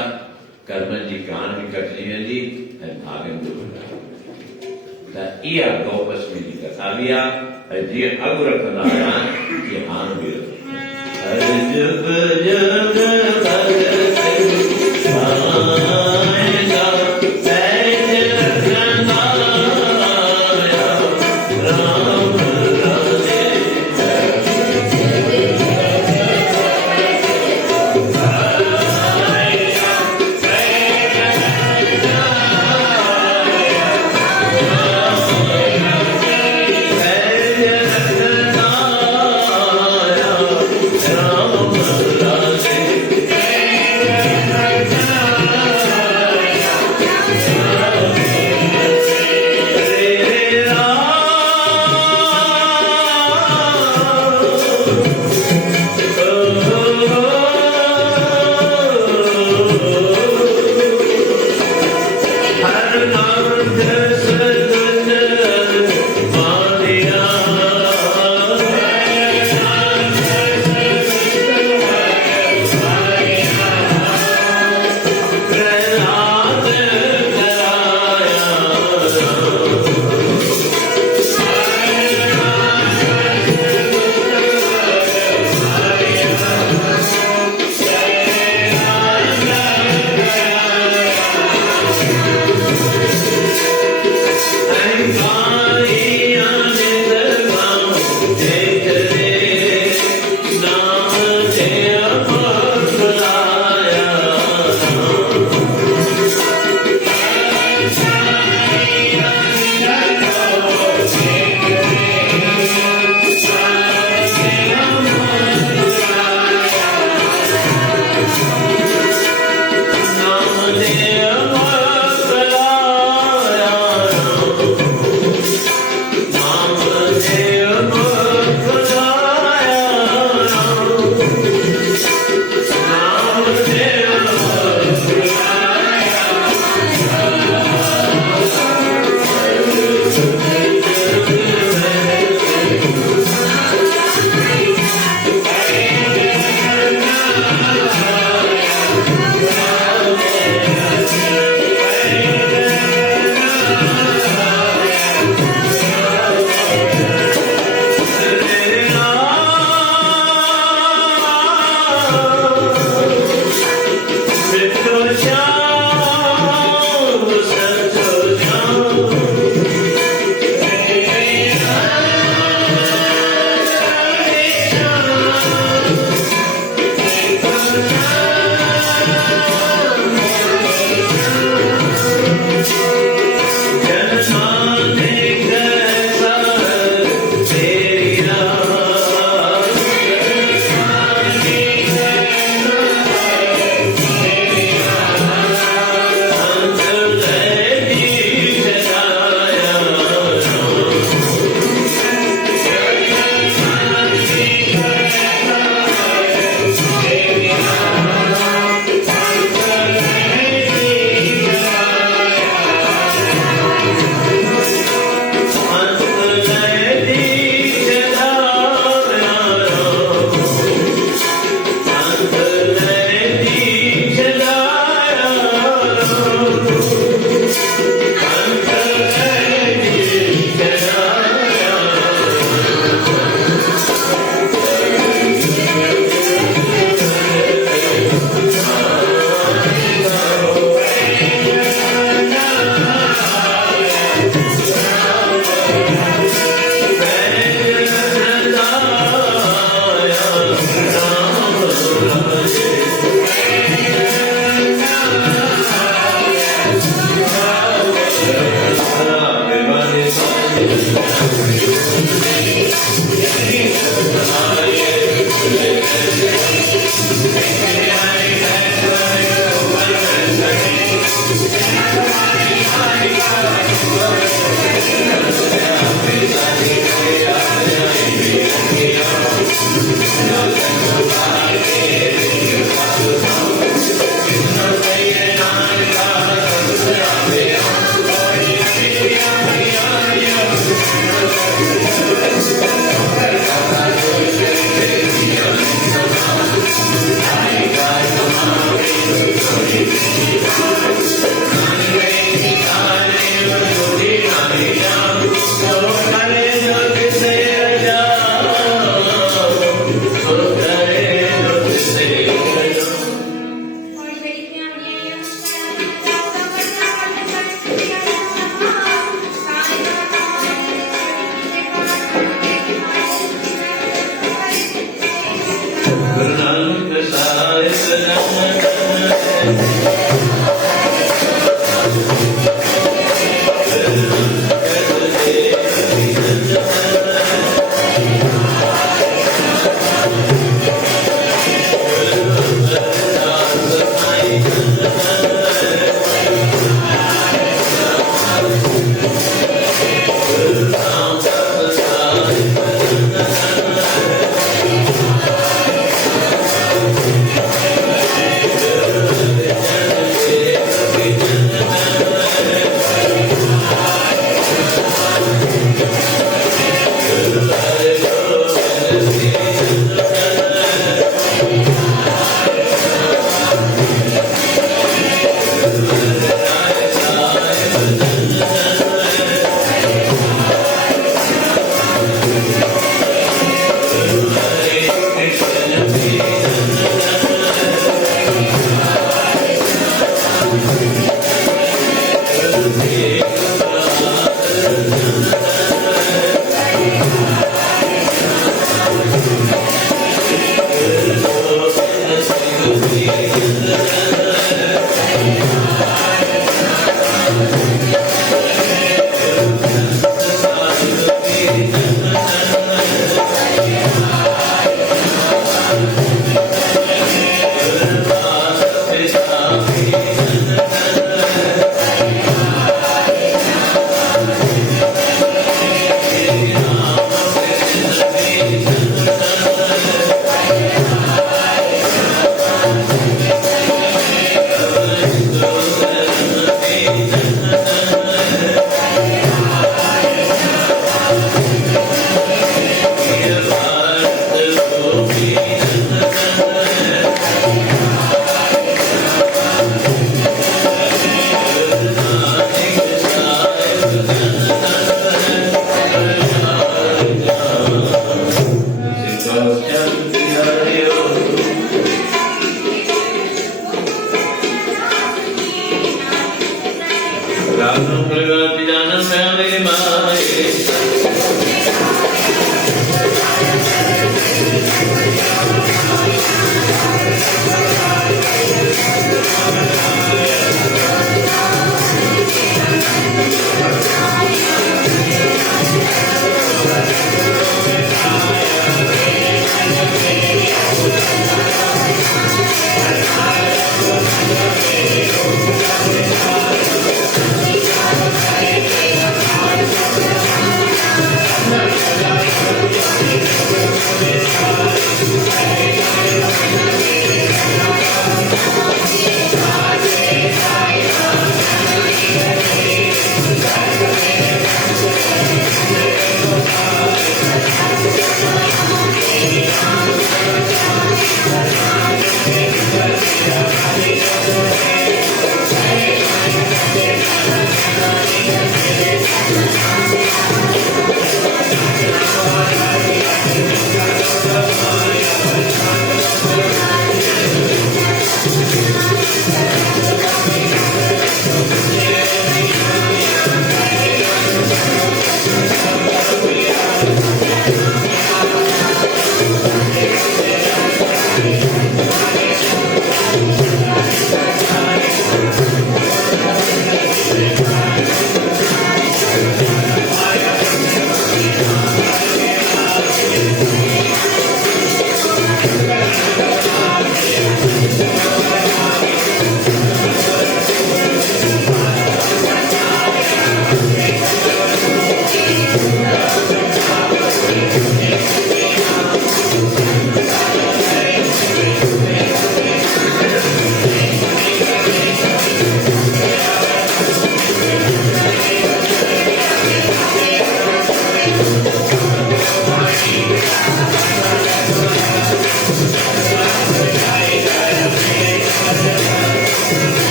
कर्म जी कान भी कटजी वेंदी ऐं भागनि जो बि त इहा गौपस्मी जी कथा बि आहे। ऐं जीअं अॻु रखंदा हुआ तीअं हाणे बि Ram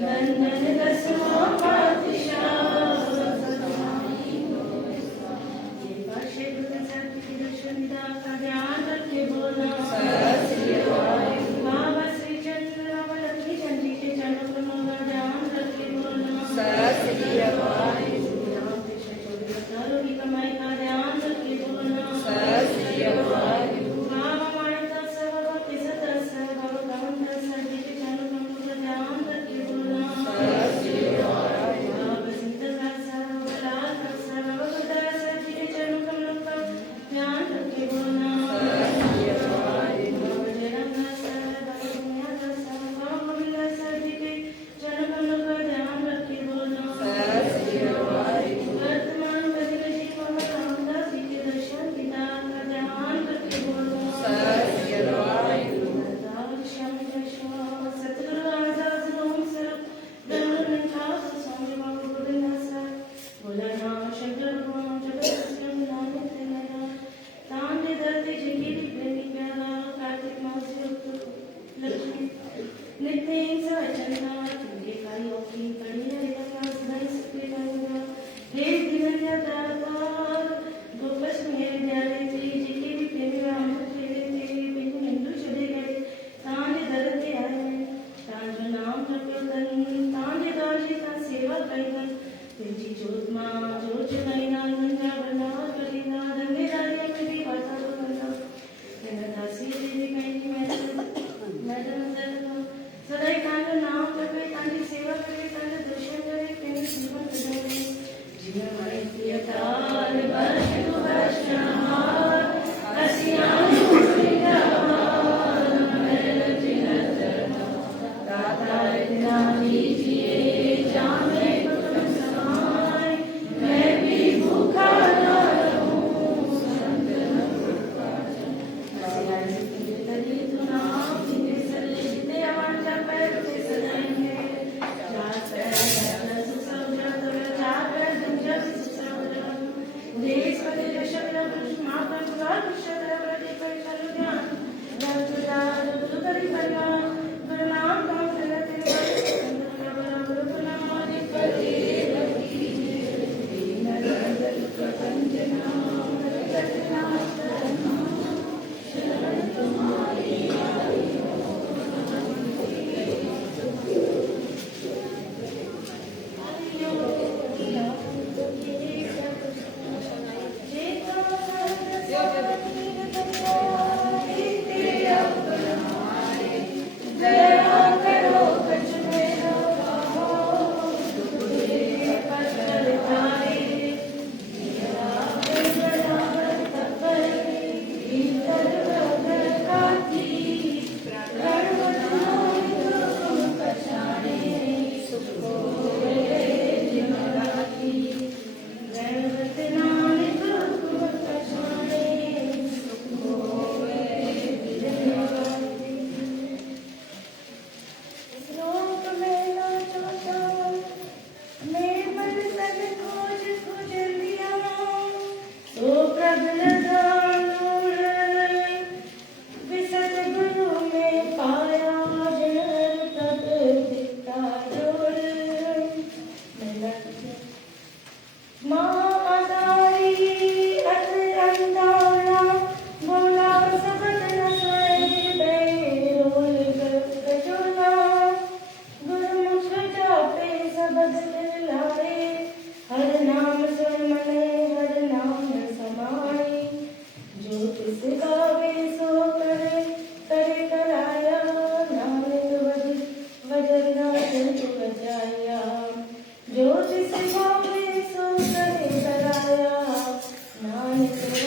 नंदन दसवां पातशाह का ध्यान रखे बोला बाबा श्री चंद्र लक्ष्मी चंडी के चरणों का ध्यान रखे बोला की कमाई का ध्यान रखे बोला बाबा माणिक दास बाबा किसा दास बाबा कवन दास जी के चरणों का ध्यान रखे बोला बाबा सिंध दास बाबा लाल दास बाबा दास जी के चरणों का ध्यान रखे बोला बाबा जयराम दास बाबा दुनिया दास बाबा गोविंद दास जी के चरणों का ध्यान रखे बोला वर्तमान बदले जी बाबा रामदास जी के दर्शन पिता का ध्यान रखे बोला श्याम जशो सतगुरु रामदास ओम सर दरुण खास स्वामी बाबा गोविंद दास बोला नाम शंकर भगवान जगत सिंह नाम तेरा तांडे धरती जिंदगी प्रेमी प्यारा कार्तिक मास लक्ष्मी नित्य हिंसा चंदा तुमके काली ओखी कड़िया रेखा सदाई सत्य करूंगा हे दिव्य दातार गोपस मेरे प्यारे जी जिनके भी प्रेमी राम तेरे तेरे बिनु हिंदू चले गए तांडे धरती आए तांजो नाम रखो तन तांडे दाजी का सेवा कईगन तेजी जोत मां जोत चलाई ना गंगा बना करीना दंगे दादी मेरी बाता तो बंदा तेरा दासी तेरी कहीं मैं सदाई तांडो नाम रखे तांडी सेवा करे तांडो दर्शन करे तेरे जीवन बदले जीवन मारे प्रिय ताल वर्ष तो वर्षहार हसियान दाता इतना लीजिए जाने को तुम समाए मैं भी भूखा ना रहूं संत न हसियान से तरी तू नाम जिने सले जिते आवाजा पैर पे सजाएंगे चार पैर सब जब चार पैर तुम जब देश पति दशक माता गुलाल शब्द प्रति परिचल ज्ञान दर्जुदा दुर्गु करी भला गुरु नाम नाम करते गुरु नाम आदि पति दीन दर्द प्रपंचना करतना शरण तुम्हारी ज्योतिष भावे सो करे कराया नानक